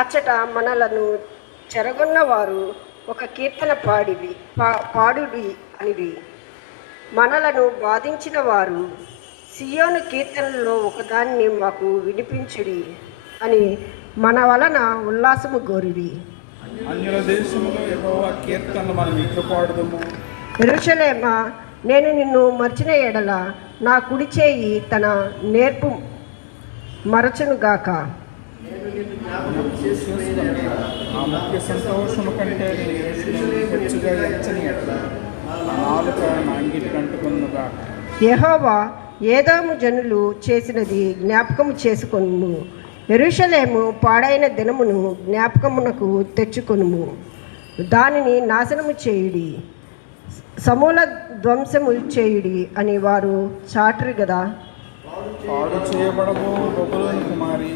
అచ్చట మనలను చెరగొన్న వారు ఒక కీర్తన పాడుడి అనిది. మనలను బాధించిన వారు సియోను కీర్తనలో ఒకదాన్ని మాకు వినిపించుడి అని మన వలన ఉల్లాసము గోరిడి. యెరూషలేమా, నేను నిన్ను మర్చిన ఎడల నా కుడి చేయి తన నేర్పు మరచునుగాక. యెహోవా ఏదోము జనులు చేసినది జ్ఞాపకము చేసుకొనుము. యెరూషలేము పాడైన దినమును జ్ఞాపకమునకు తెచ్చుకొనుము. దానిని నాశనము చేయుడి, సమూల ధ్వంసము చేయుడి అని వారు చాటురు గదా. పాడు చేయబడబో బబులోను కుమారి,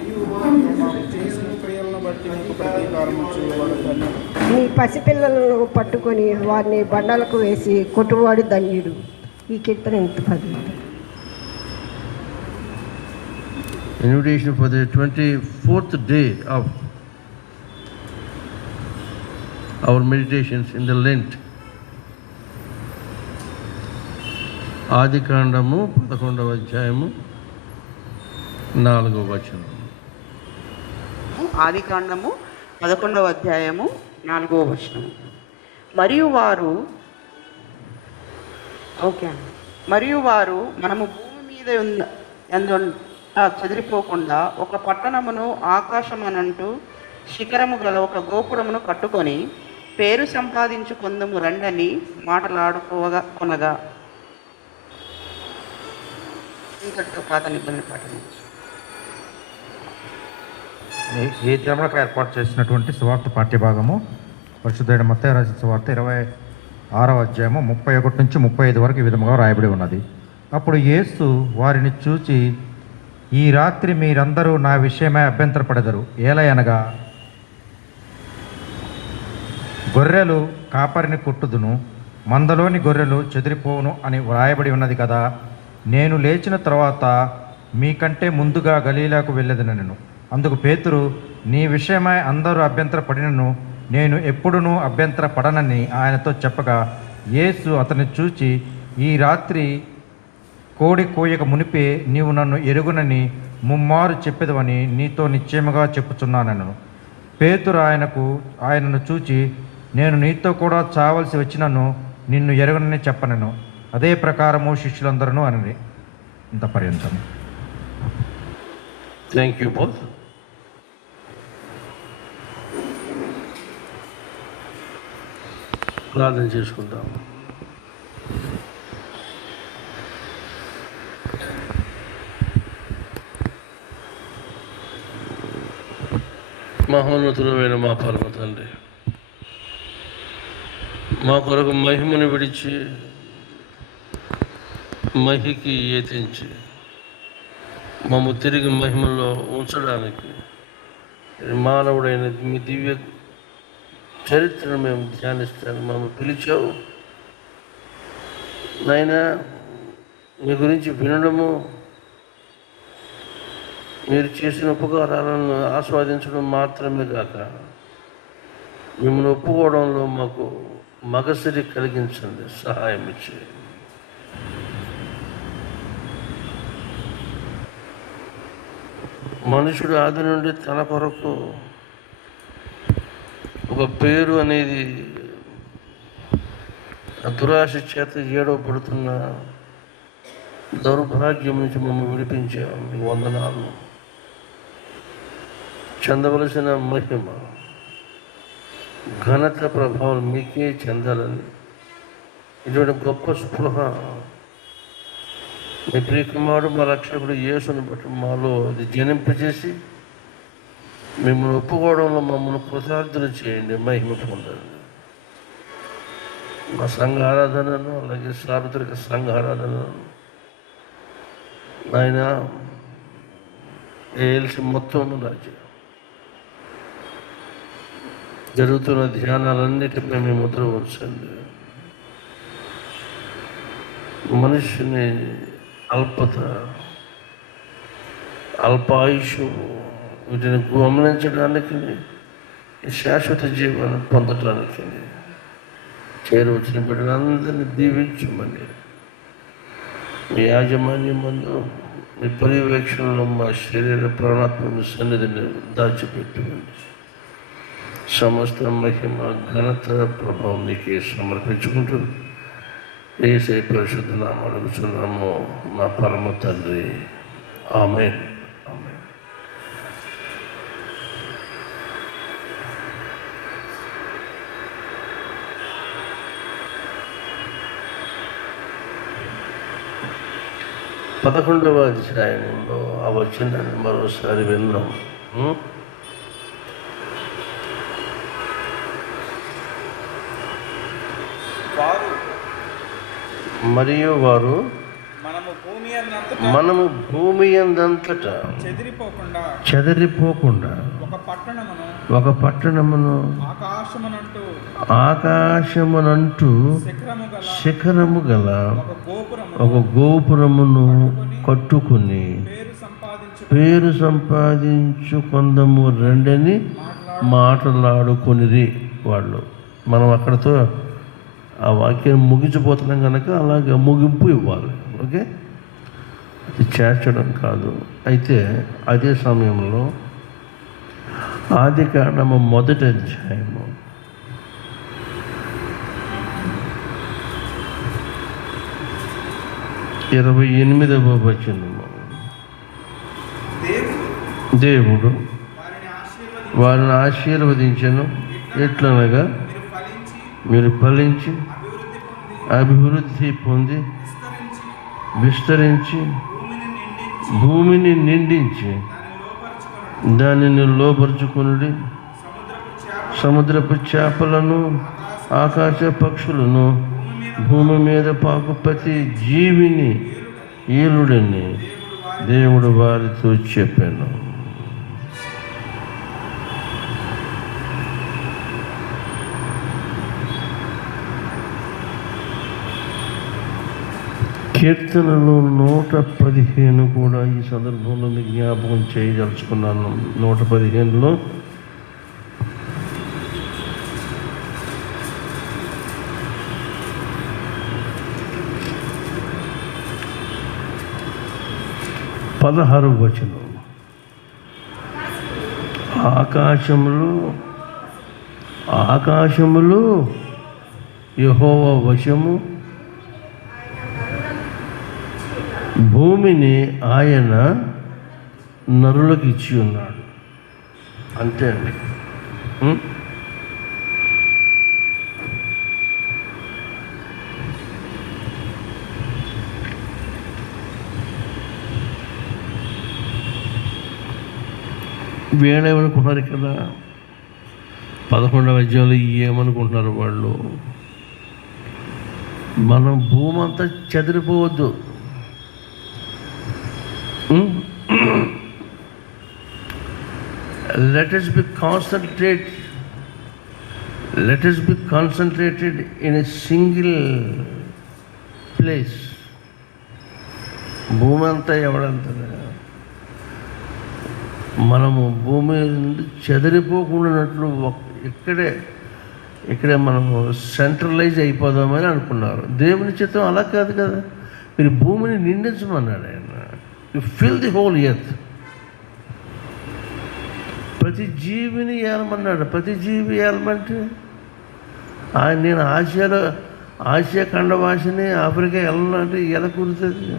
చేసిన క్రియలను బట్టి నీకు ప్రతీకారము చేయబడదని. నీ పసిపిల్లలను పట్టుకొని వారిని బండలకు వేసి కొట్టువాడు ధన్యుడు. ఈ కీర్తన ఎంత పది. Invitation for the 24th day of our meditations in the Lent. ఆదికాండము 11వ అధ్యాయము 4వ వచనం. ఆదికాండము 11వ అధ్యాయము 4వ వచనం. మరియు వారు మనము భూమి మీద చెదిరిపోకుండా ఒక పట్టణమును ఆకాశమనంటూ శిఖరము గల ఒక గోపురమును కట్టుకొని పేరు సంపాదించుకొందుము రండని కొనగా. ఈ దినములకు ఏర్పాటు చేసినటువంటి సువార్త పాఠ్యభాగము పరిశుద్ధుడైన మత్తయి రాసిన సువార్త 26వ అధ్యాయము 31 నుంచి 35 వరకు ఈ విధముగా రాయబడి ఉన్నది. అప్పుడు యేసు వారిని చూచి, ఈ రాత్రి మీరందరూ నా విషయమై అభ్యంతరపడెదరు. ఏలయనగా గొర్రెలు కాపరిని కొట్టుదును, మందలోని గొర్రెలు చెదిరిపోవును అని వ్రాయబడి ఉన్నది కదా. నేను లేచిన తర్వాత మీకంటే ముందుగా గలీలాకు వెళ్ళేదనెను. అందుకు పేతురు, నీ విషయమై అందరూ అభ్యంతరపడినను నేను ఎప్పుడునూ అభ్యంతరపడనని ఆయనతో చెప్పగా, యేసు అతన్ని చూచి, ఈ రాత్రి కోడి కోయక మునిపే నీవు నన్ను ఎరుగునని ముమ్మారు చెప్పెదవని నీతో నిశ్చయముగా చెప్పుచున్నానను. పేతురు ఆయనను చూచి, నేను నీతో కూడా చావలసి వచ్చినను నిన్ను ఎరుగునని చెప్పనను. అదే ప్రకారము శిష్యులందరూ అని. ఇంత పర్యంతం. Thank you both. ప్రార్థన చేసుకుందాం. మహోన్నతులమైన మా పరమ తండ్రి, మా కొరకు మహిమను విడిచి మహికి యతించి మమ్మ తిరిగి మహిమలో ఉంచడానికి మానవుడైన మీ దివ్య చరిత్రను మేము ధ్యానిస్తాను మమ్మల్ని పిలిచావు నాయన. మీ గురించి వినడము, మీరు చేసిన ఉపకారాలను ఆస్వాదించడం మాత్రమే కాక మిమ్మల్ని ఒప్పుకోవడంలో మాకు మగసిరి కలిగించండి, సహాయం ఇచ్చి. మనుషుడు ఆది నుండి తన కొరకు ఒక పేరు అనేది దురాశ చేత ఏడవబడుతున్న దౌర్భాగ్యం నుంచి మమ్మల్ని విడిపించాం. మీ వందనాలు. చెందవలసిన మహిమ ఘనత ప్రభావం మీకే చెందాలని ఇటువంటి గొప్ప స్పృహ మీ ప్రియకుమారుడు మా రక్షకుడు యేసుని బట్టి మాలో అది జనింపజేసి మిమ్మల్ని ఒప్పుకోవడంలో మమ్మల్ని కృతార్థులు చేయండి, మహిమ పొందండి. మా సంఘ ఆరాధనను అలాగే సార్వత్రిక సంఘ ఆరాధనను ఆయన ఏల్సి మొత్తం రాజ్యం జరుగుతున్న ధ్యానాలన్నిటిపై మీ ముద్ర ఉంచండి. మనిషిని అల్పత, అల్పాయుషు వీటిని గమనించడానికి, శాశ్వత జీవనం పొందడానికి చేరవచ్చిన బిడ్డలందరినీ దీవించమని మీ యాజమాన్యం ముందు మీ పర్యవేక్షణలో మా శరీర ప్రాణాత్మ సన్నిధిని దాచిపెట్టుకోండి. సమస్త మహిమ ఘనత ప్రభావం నీకే సమర్పించుకుంటూ యేసే పరిశుద్ధ నామమున అడుగుచున్నాము మా పరమ తండ్రి, ఆమేన్. ఆమేన్. పదకొండవ అధ్యాయంలో ఆ వచనాన్ని మరోసారి విన్నాం. మరియు వారు మనము భూమి అందంతటా చెదిరిపోకుండా ఒక పట్టణమును ఆకాశమునంటూ శిఖరము గల ఒక గోపురమును కట్టుకుని పేరు సంపాదించుకొందము రెండని మాట్లాడుకొనిరి వాళ్ళు. మనం అక్కడతో ఆ వాక్యం ముగించిపోతున్నాం కనుక అలాగే ముగింపు ఇవ్వాలి. ఓకే, అది చేర్చడం కాదు. అయితే అదే సమయంలో ఆదికాండము 1వ అధ్యాయము 28వ వచనము, దేవుడు వారిని ఆశీర్వదించెను. ఎట్లనగా మీరు ఫలించి అభివృద్ధి పొంది విస్తరించి భూమిని నిండించి దానిని లోపరుచుకుని సముద్రపు చేపలను ఆకాశ పక్షులను భూమి మీద పాకు ప్రతి జీవిని ఏలుడని దేవుడు వారితో చెప్పాను. కీర్తనలు 115 కూడా ఈ సందర్భంలో మీకు జ్ఞాపకం చేయదలుచుకున్నాను. 115లో వచనం, ఆకాశములు యెహోవా వశము, భూమిని ఆయన నరులకు ఇచ్చి ఉన్నాడు. అంతే అండి. వీళ్ళేమనుకుంటున్నారు ఇక్కడ 11వ అధ్యాయంలో ఏమనుకుంటున్నారు వాళ్ళు? మనం భూమి అంతా చెదిరిపోవద్దు, let us be concentrated in a single place. భూమి అంతా ఎవడంతా మనము భూమి చెదిరిపోకుండానట్లు ఇక్కడే మనము సెంట్రలైజ్ అయిపోదామని అనుకున్నారు. దేవుని చిత్తం అలా కాదు కదా. మీరు భూమిని నిండించమన్నాడు ఆయన. You fill the whole earth. ప్రతి జీవిని ఏలమన్నాడు. ప్రతి జీవి ఏలమంటే ఆయన నేను ఆసియా ఖండవాసిని ఆఫ్రికా వెళ్ళాలంటే ఎలా కుదురుతుంది?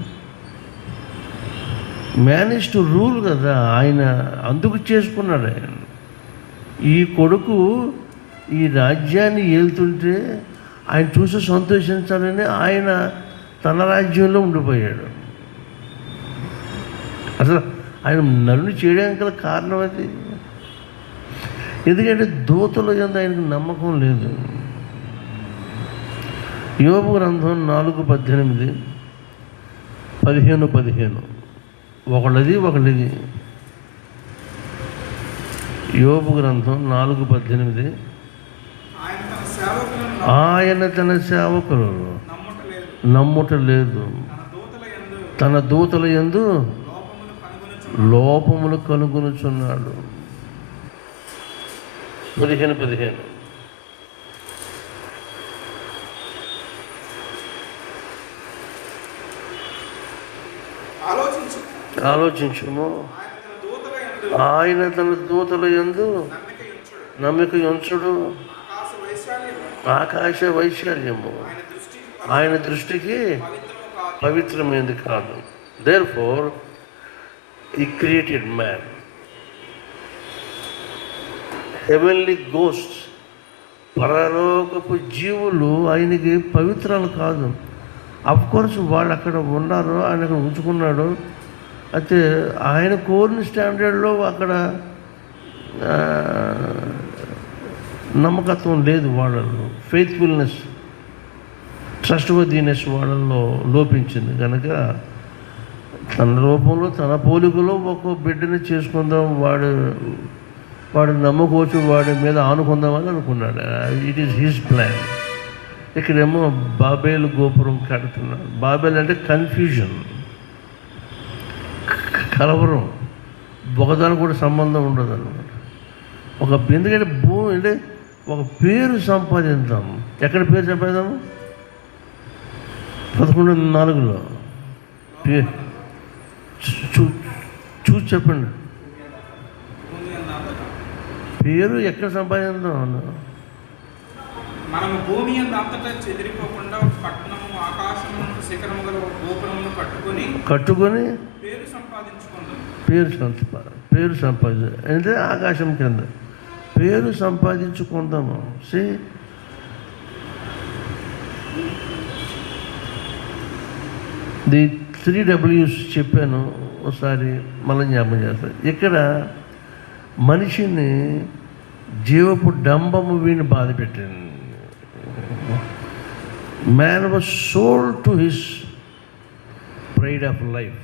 మేనేజ్ టు రూల్ కదా ఆయన, అందుకు చేసుకున్నాడు ఆయన. ఈ కొడుకు ఈ రాజ్యాన్ని ఏలుతుంటే ఆయన చూసి సంతోషించాలని ఆయన తన రాజ్యంలో ఉండిపోయాడు. అసలు ఆయన నరుని చేయడానికి గల కారణం అది. ఎందుకంటే దూతల యందు ఆయనకు నమ్మకం లేదు. యోబు గ్రంథం 4:18, 15 ఒకళ్ళది. యోబు గ్రంథం 4:18 ఆయన తన సేవకులను నమ్ముట లేదు, తన దూతల యందు లోపములు కనుగొనుచున్నాడు. 15 ఆలోచించుము. ఆయన తన దూతల యందు నమ్మిక ఉంచుడు. ఆకాశ వైశాల్యము ఆయన దృష్టికి పవిత్రమైనది కాదు. Therefore he created man. Heavenly ghosts, పరలోకపు జీవులు ఆయనకి పవిత్రాలు కాదు. అఫ్కోర్స్ వాళ్ళు అక్కడ ఉన్నారు, ఆయన అక్కడ ఉంచుకున్నాడు. అయితే ఆయన కోరిన స్టాండర్డ్లో అక్కడ నమ్మకత్వం లేదు వాళ్ళలో. ఫెయిత్ఫుల్నెస్, ట్రస్ట్వర్దీనెస్ వాళ్ళలో లోపించింది కనుక తన రూపంలో తన పోలికలో ఒక బిడ్డని చేసుకుందాం, వాడు నమ్మకోవచ్చు, వాడి మీద ఆనుకుందామని అనుకున్నాడు. It is his plan. ఇక్కడేమో బాబేలు గోపురం కడుతున్నాడు. బాబేలు అంటే కన్ఫ్యూజన్, కలవరం, ఒకదానికి కూడా సంబంధం ఉండదు అన్నమాట. ఎందుకంటే భూమి అంటే ఒక పేరు సంపాదిద్దాం. ఎక్కడ పేరు సంపాదిద్దాము? 11:4 చూసి చెప్పండి. పేరు ఎక్కడ సంపాదిద్దాం? మనము భూమి అంతటా చెదిరిపోకుండా పట్టణము ఆకాశము శిఖరము గల గోపురమును కట్టుకొని పేరు సంపాదించు అంటే ఆకాశం కింద పేరు సంపాదించుకుందాము. ది 3 W's చెప్పాను, ఒకసారి మళ్ళీ జ్ఞాపకం చేస్తాను. ఇక్కడ మనిషిని జీవపు డంబము వీడిని బాధ పెట్టింది. Man was sold to his pride of life.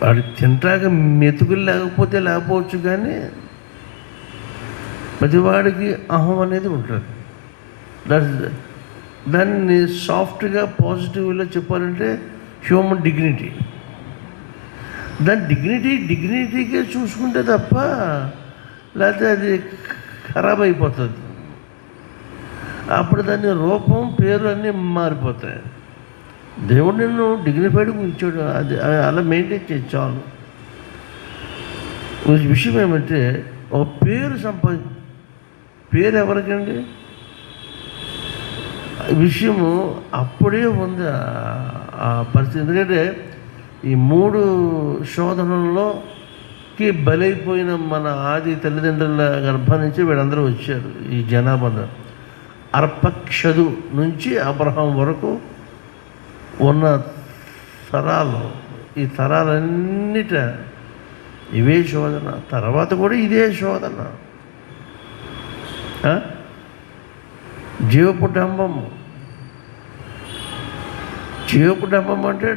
వాడు తింటాక మెతుకులు లేకపోవచ్చు, కానీ ప్రతివాడికి అహం అనేది ఉంటుంది. దాన్ని సాఫ్ట్గా పాజిటివ్లో చెప్పాలంటే హ్యూమన్ డిగ్నిటీ. దాని డిగ్నిటీకే చూసుకుంటే తప్ప లేకపోతే అది ఖరాబ్ అయిపోతుంది. అప్పుడు దాని రూపం, పేరు అన్నీ మారిపోతాయి. దేవుడు నిన్ను డిగ్నిఫైడ్గా ఉంచాడు, అది అలా మెయింటైన్ చేసి చాలు. విషయం ఏమంటే ఒక పేరు ఎవరికండి? విషయము అప్పుడే ఉంది ఆ పరిస్థితి. ఎందుకంటే ఈ 3 శోధనల్లోకి బలైపోయిన మన ఆది తల్లిదండ్రుల గర్భం నుంచి వీళ్ళందరూ వచ్చారు. ఈ జనాభా అర్పక్షదు నుంచి అబ్రహాం వరకు ఉన్న తరాలు, ఈ తరాలన్నిట ఇవే శోధన. తర్వాత కూడా ఇదే శోధన. జీవపుటంబము అంటే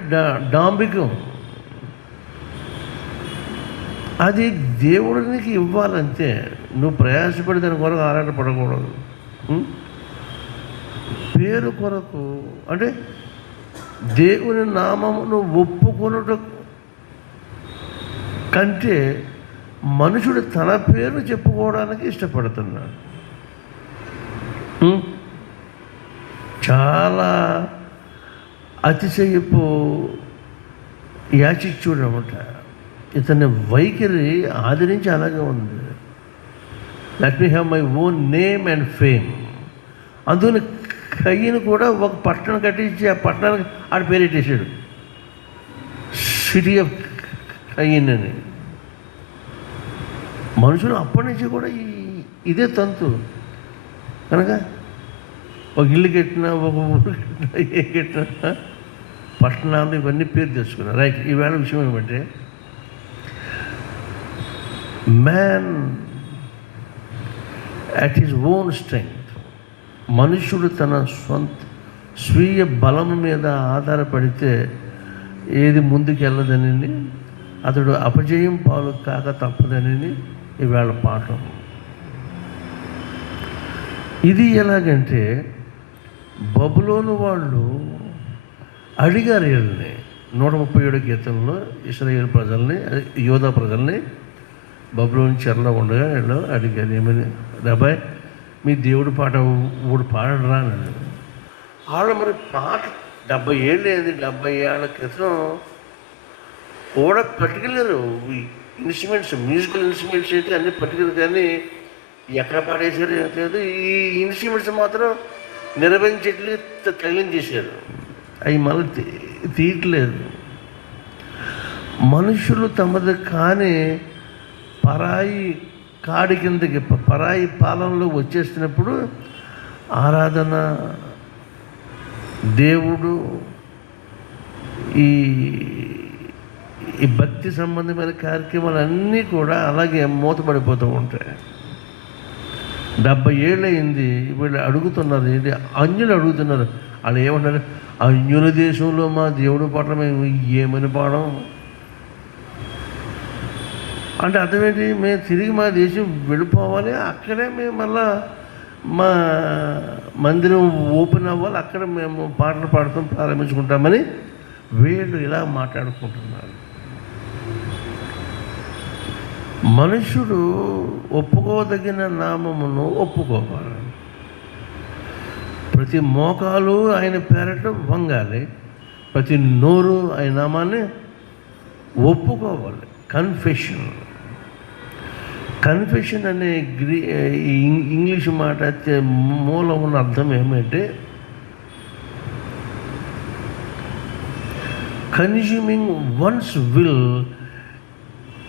డాంబికం. అది దేవుడికి ఇవ్వాలంతే. నువ్వు ప్రయాసపడి దాని కొరకు ఆరాటపడకూడదు. పేరు కొరకు అంటే దేవుని నామమును ఒప్పుకొనుట కంటే మనుషుడు తన పేరు చెప్పుకోవడానికి ఇష్టపడుతున్నాడు. చాలా అతిశయపు యాచిచ్చుడు అనమాట. ఇతని వైఖరి ఆదరించి అలాగే ఉంది. Let me have my own name and fame. అందుకని కయ్యను కూడా ఒక పట్టణం కట్టించి ఆ పట్టణానికి ఆడ పేరెట్టేసాడు, సిటీ ఆఫ్ కయ్యన్ అని. మనుషులు అప్పటి నుంచి కూడా ఇదే తంతు కనుక ఒక ఇల్లు కట్టినా, ఒక ఊరు కట్టినా, ఏ కట్టినా పట్టణాలు ఇవన్నీ పేరు తెచ్చుకున్నారు. రైట్. ఈవేళ విషయం ఏమంటే man at his own strength, మనుషుడు తన స్వీయ బలం మీద ఆధారపడితే ఏది ముందుకెళ్ళదని, అతడు అపజయం పాలు కాక తప్పదని ఈవేళ పాఠం. ఇది ఎలాగంటే బబులోను వాళ్ళు అడిగారు వీళ్ళని 137 కీర్తనలో ఇశ్రాయేలు ప్రజల్ని, యోధా ప్రజల్ని బబులోని చెరలో ఉండగా వీళ్ళు అడిగారు, ఏమని, రాబాయ్ మీ దేవుడు పాట ఊడు పాడరా అని. వాళ్ళు మరి పాట 70 ఏళ్ళు అయింది, 70 ఏళ్ళ క్రితం కూడా పట్టుకెళ్ళారు. ఇన్స్ట్రుమెంట్స్, మ్యూజికల్ ఇన్స్ట్రుమెంట్స్ అయితే అన్నీ పట్టుకెళ్ళారు, కానీ ఎక్కడ పాడేశారు లేదు. ఈ ఇన్స్ట్రుమెంట్స్ మాత్రం నిర్వహించేట్లు తగిలించేశారు. అవి మళ్ళీ తీయట్లేదు. మనుషులు తమది కానీ పరాయి కాడి కిందకి, పరాయి పాలనలో వచ్చేసినప్పుడు ఆరాధన, దేవుడు, ఈ భక్తి సంబంధమైన కార్యక్రమాలు అన్నీ కూడా అలాగే మూతపడిపోతూ ఉంటాయి. 70 ఏళ్ళు అయింది. వీళ్ళు అడుగుతున్నారు, ఏంటి అన్యులు అడుగుతున్నారు. వాళ్ళు ఏమన్నారు, అన్యుల దేశంలో మా దేవుడు పట్ల మేము ఏమని పాడం అంటే అర్థం ఏంటి, మేము తిరిగి మా దేశం వెళ్ళిపోవాలి, అక్కడే మేము మళ్ళా మా మందిరం ఓపెన్ అవ్వాలి, అక్కడ మేము పాటలు పాడటం ప్రారంభించుకుంటామని వీళ్ళు ఇలా మాట్లాడుకుంటున్నారు. మనుషుడు ఒప్పుకోదగిన నామమును ఒప్పుకోవాలి. ప్రతి మోకాలు ఆయన పేరట వంగాలి, ప్రతి నోరు ఆయన నామాన్ని ఒప్పుకోవాలి. కన్ఫెషన్ అనే ఇంగ్లీష్ మాట మూలం ఉన్న అర్థం ఏమంటే consuming once will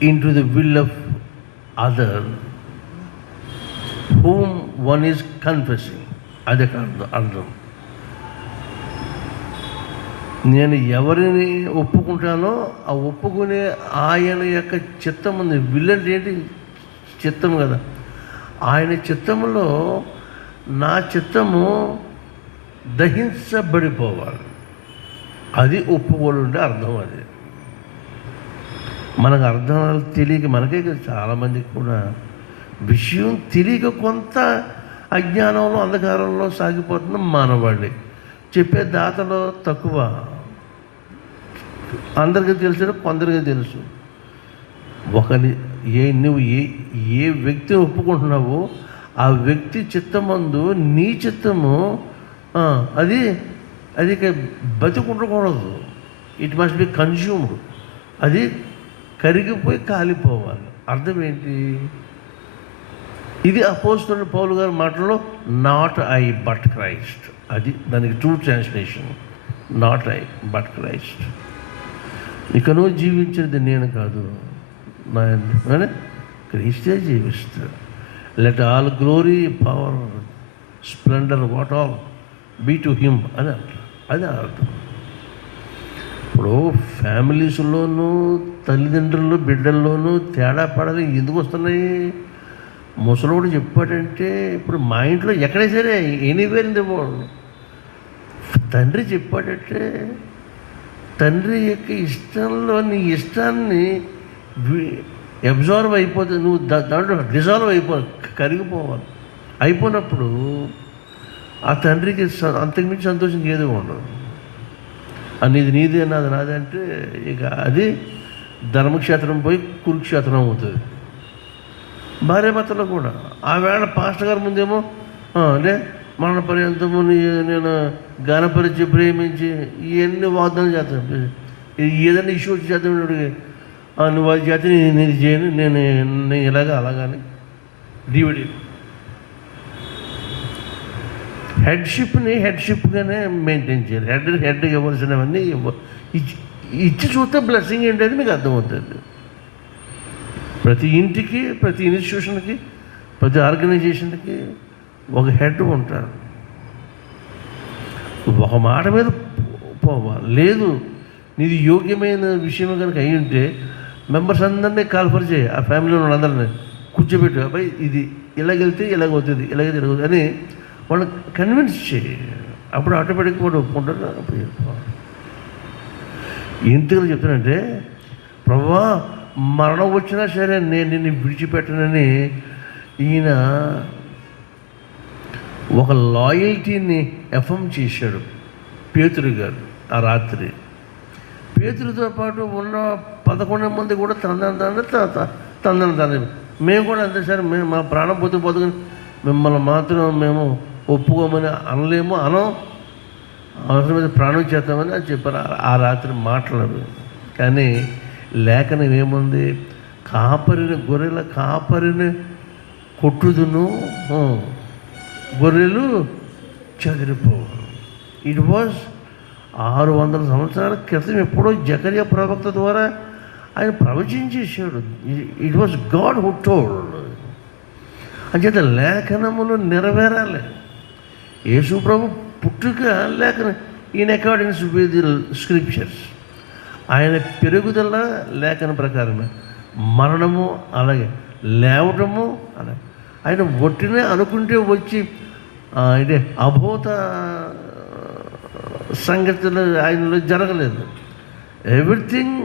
into the will of other whom one is confessing. అదే అర్థం. నేను ఎవరిని ఒప్పుకుంటానో ఆ ఒప్పుకునే ఆయన యొక్క చిత్తం ఉంది. విల్ అంటే ఏంటి, చిత్తం కదా. ఆయన చిత్తములో నా చిత్తము దహించబడిపోవాలి, అది ఒప్పుకోలుండే అర్థం. అది మనకు అర్థం తెలియక, మనకే చాలామందికి కూడా విషయం తెలియక కొంత అజ్ఞానంలో, అంధకారంలో సాగిపోతున్న మానవాళ్ళి. చెప్పే దాతలో తక్కువ, అందరికీ తెలుసు, కొందరికి తెలుసు. నువ్వు ఏ వ్యక్తిని ఒప్పుకుంటున్నావో ఆ వ్యక్తి చిత్తమందు నీ చిత్తము అది బతికుండకూడదు. It must be consumed. అది కరిగిపోయి కాలిపోవాలి. అర్థం ఏంటి? ఇది అపోస్తలుడు పౌలు గారి మాటలో నాట్ ఐ బట్ క్రైస్ట్. అది దానికి true translation. Not I but Christ. ఇకను జీవించేది నేను కాదు, నా క్రీస్తే జీవిస్తాడు. Let all glory, power, splendour, what all be to him అని అంటారు. అది అర్థం. ఇప్పుడు ఫ్యామిలీస్లోనూ తల్లిదండ్రులు బిడ్డల్లోనూ తేడా పడగా ఎందుకు వస్తున్నాయి? ముసలోడు చెప్పాడంటే, ఇప్పుడు మా ఇంట్లో ఎక్కడే సరే ఎనీవేర్ ఇన్ ది వరల్డ్ తండ్రి చెప్పాడంటే, తండ్రి యొక్క ఇష్టంలో నీ ఇష్టాన్ని అబ్జార్వ్ అయిపోతే నువ్వు దాంట్లో డిజాల్వ్ కరిగిపోవాలి. అయిపోయినప్పుడు ఆ తండ్రికి అంతకుమించి సంతోషం ఏదో ఉండదు. నీది నీదే, నాది నాది అంటే ఇక అది ధర్మక్షేత్రం పోయి కురుక్షేత్రం అవుతుంది. భార్యాభర్తలో కూడా ఆ వేళ పాస్టర్ గారి ముందేమో అంటే మరణ పర్యంతము నేను గానపరిచి ప్రేమించి ఇవన్నీ వాగ్దానం చేస్తాను. ఏదైనా ఇష్యూ వచ్చి చేద్దాం, నువ్వు అది చేస్తే నేను చేయను, నేను ఇలాగా అలాగని డివిడి హెడ్షిప్గానే మెయింటైన్ చేయాలి. హెడ్కి ఇవ్వాల్సినవన్నీ ఇచ్చి చూస్తే బ్లెస్సింగ్ ఏంటని మీకు అర్థమవుతుంది. ప్రతి ఇంటికి, ప్రతి ఇన్స్టిట్యూషన్కి, ప్రతి ఆర్గనైజేషన్కి ఒక హెడ్ ఉంటారు. ఒక మాట మీద పోవాలి. లేదు నీది యోగ్యమైన విషయం కనుక అయి ఉంటే మెంబర్స్ అందరినీ కాల్ఫర్ చేయి, ఆ ఫ్యామిలీలో వాళ్ళందరినీ కూర్చోబెట్టు, అబ్బాయి ఇది ఇలాగెళ్తే ఇలాగవుతుంది, ఇలాగైతే ఇలాగవుతుంది అని వాళ్ళని కన్విన్స్ చేయి. అప్పుడు ఆటోమేటిక్గా వాడు ఒప్పుకుంటారు. అప్పుడు వెళ్ళిపోవాలి. ఎందుకని చెప్తానంటే, ప్రభువా మరణం వచ్చినా సరే నేను నిన్ను విడిచిపెట్టనని ఈయన ఒక లాయల్టీని ఎఫర్మ్ చేశాడు పేతురు గారు. ఆ రాత్రి పేతురుతో పాటు ఉన్న 11 మంది కూడా తందన మేము కూడా అంతే సార్, మేము మా ప్రాణం పోతుకొని మిమ్మల్ని మాత్రం మేము ఒప్పుకోమని అనలేము, అవసరమైతే ప్రాణం చేద్దామని అని చెప్పారు. ఆ రాత్రి మాట్లాడు. కానీ లేఖనం ఏముంది? గొర్రెల కాపరిని కొట్టుదును, గొర్రెలు చెదిరిపోవు. ఇట్ వాజ్ 600 సంవత్సరాల క్రితం ఎప్పుడో జకర్యా ప్రవక్త ద్వారా ఆయన ప్రవచించేసాడు. It was God who told. అంచేత లేఖనములు నెరవేరాలి. యేసు ప్రభు పుట్టుక లేఖనం in accordance with the scriptures. ఆయన పెరుగుదల లేఖన ప్రకారమే, మరణము అలాగే, లేవటము అలాగే. ఆయన ఒట్టినే అనుకుంటే వచ్చి అంటే అభూత సంగతులు ఆయనలో జరగలేదు. Everything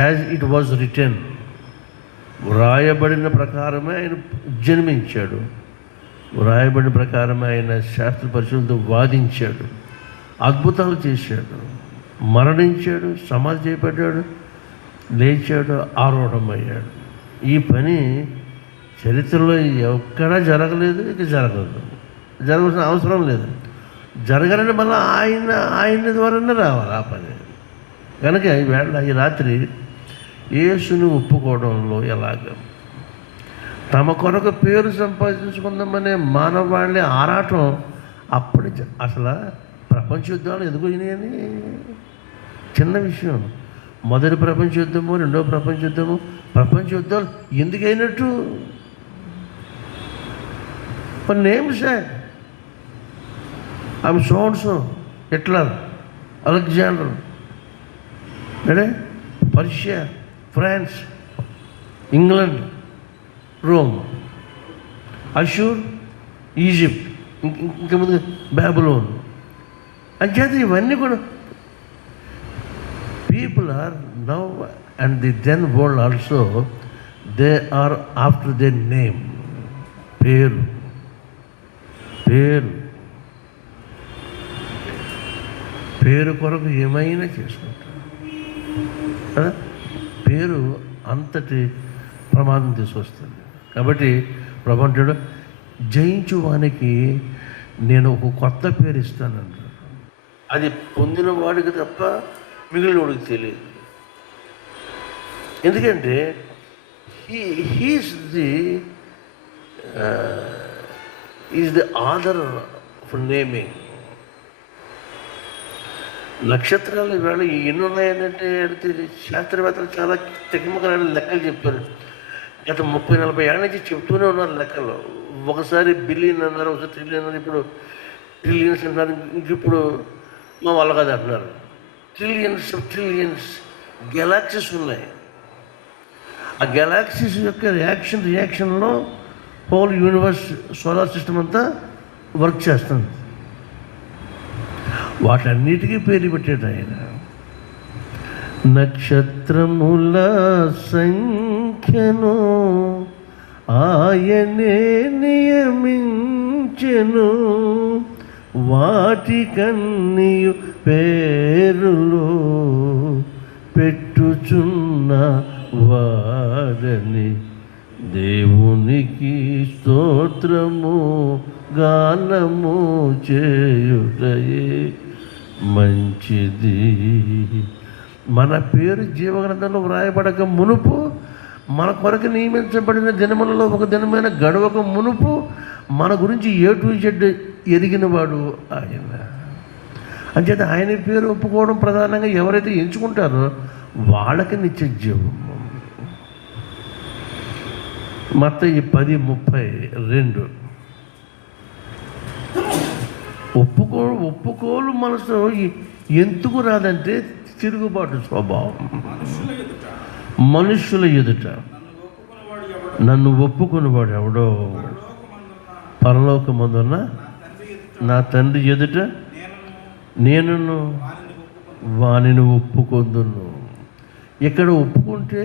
as it was return, వ్రాయబడిన ప్రకారమే ఆయన జన్మించాడు, వ్రాయబడిన ప్రకారమే ఆయన శాస్త్ర పరిశుద్ధులతో వాదించాడు, అద్భుతాలు చేశాడు, మరణించాడు, సమాధి చేయబడ్డాడు, లేచాడు, ఆరోహణమయ్యాడు. ఈ పని చరిత్రలో ఎక్కడా జరగలేదు, ఇక జరగాల్సిన అవసరం లేదు. జరగాలంటే మళ్ళీ ఆయన ద్వారానే రావాలి ఆ పని. కనుక ఈ రాత్రి యేసుని ఒప్పుకోవడంలో ఎలాగ తమ కొరకు పేరు సంపాదించుకుందామనే మానవాళి ఆరాటం అప్పటి అసలు ప్రపంచ యుద్ధాలు ఎందుకు అయినాయని చిన్న విషయం. మొదటి ప్రపంచ యుద్ధము, రెండో ప్రపంచ యుద్ధము, ప్రపంచ యుద్ధాలు ఎందుకు అయినట్టు నేమ్స్ ఆమె so Hitler, Alexander, Persia, France, England, Rome, Ashur, Egypt, ఇంకా ముందు బ్యాబిలోన్. అంచేత ఇవన్నీ కూడా people are now and the then world also they are after the name. పేరు కొరకు ఏమైనా చేసుకుంటారు కదా. పేరు అంతటి ప్రమాదం తీసుకొస్తుంది. కాబట్టి ప్రభు అంటాడు, జయించు వానికి నేను ఒక కొత్త పేరు ఇస్తానంటాడు. అది పొందిన వాడికి తప్ప మిగిలిన వాడికి తెలియదు. ఎందుకంటే he's the author of naming. నక్షత్రాలు ఇవాళ ఎన్ని ఉన్నాయంటే శాస్త్రవేత్తలు చాలా టెక్నికల్ లెక్కలు చెప్పారు. గత 30-40 ఏళ్ళ నుంచి చెప్తూనే ఉన్నారు లెక్కలు. ఒకసారి బిలియన్ అన్నారు, ఒకసారి ట్రిలియన్ అన్నారు, ఇప్పుడు ట్రిలియన్స్ అంటున్నారు, ఇంకిప్పుడు మా వల్ల కాదు అంటున్నారు. ట్రిలియన్స్ గెలాక్సీస్ ఉన్నాయి. ఆ గెలాక్సీస్ యొక్క రియాక్షన్లో హోల్ యూనివర్స్, సోలార్ సిస్టమ్ అంతా వర్క్ చేస్తుంది. వాటన్నిటికీ పేరు పెట్టాడు ఆయన. నక్షత్రముల సంఖ్యను ఆయనే నియమించెను, వాటికన్నీయు పేరులు పెట్టుచున్న వాడని దేవునికి స్తోత్రము గానము చేయుటయే మంచిది. మన పేరు జీవగ్రంథంలో వ్రాయబడక మునుపు, మన కొరకు నియమించబడిన దినములలో ఒక దినమైన గడవక మునుపు మన గురించి A to Z ఎరిగినవాడు ఆయన. అంచేత ఆయన పేరు ఒప్పుకోవడం ప్రధానంగా ఎవరైతే ఎంచుకుంటారో వాళ్ళకి నిత్య జీవం. మత్తయి 10:32. ఒప్పుకోలు మనసు ఎందుకు రాదంటే తిరుగుబాటు స్వభావం. మనుషుల ఎదుట నన్ను ఒప్పుకునేవాడు ఎవడో పరలోకమందున్న నా తండ్రి ఎదుట నేను వానిని ఒప్పుకొందును. ఇక్కడ ఒప్పుకుంటే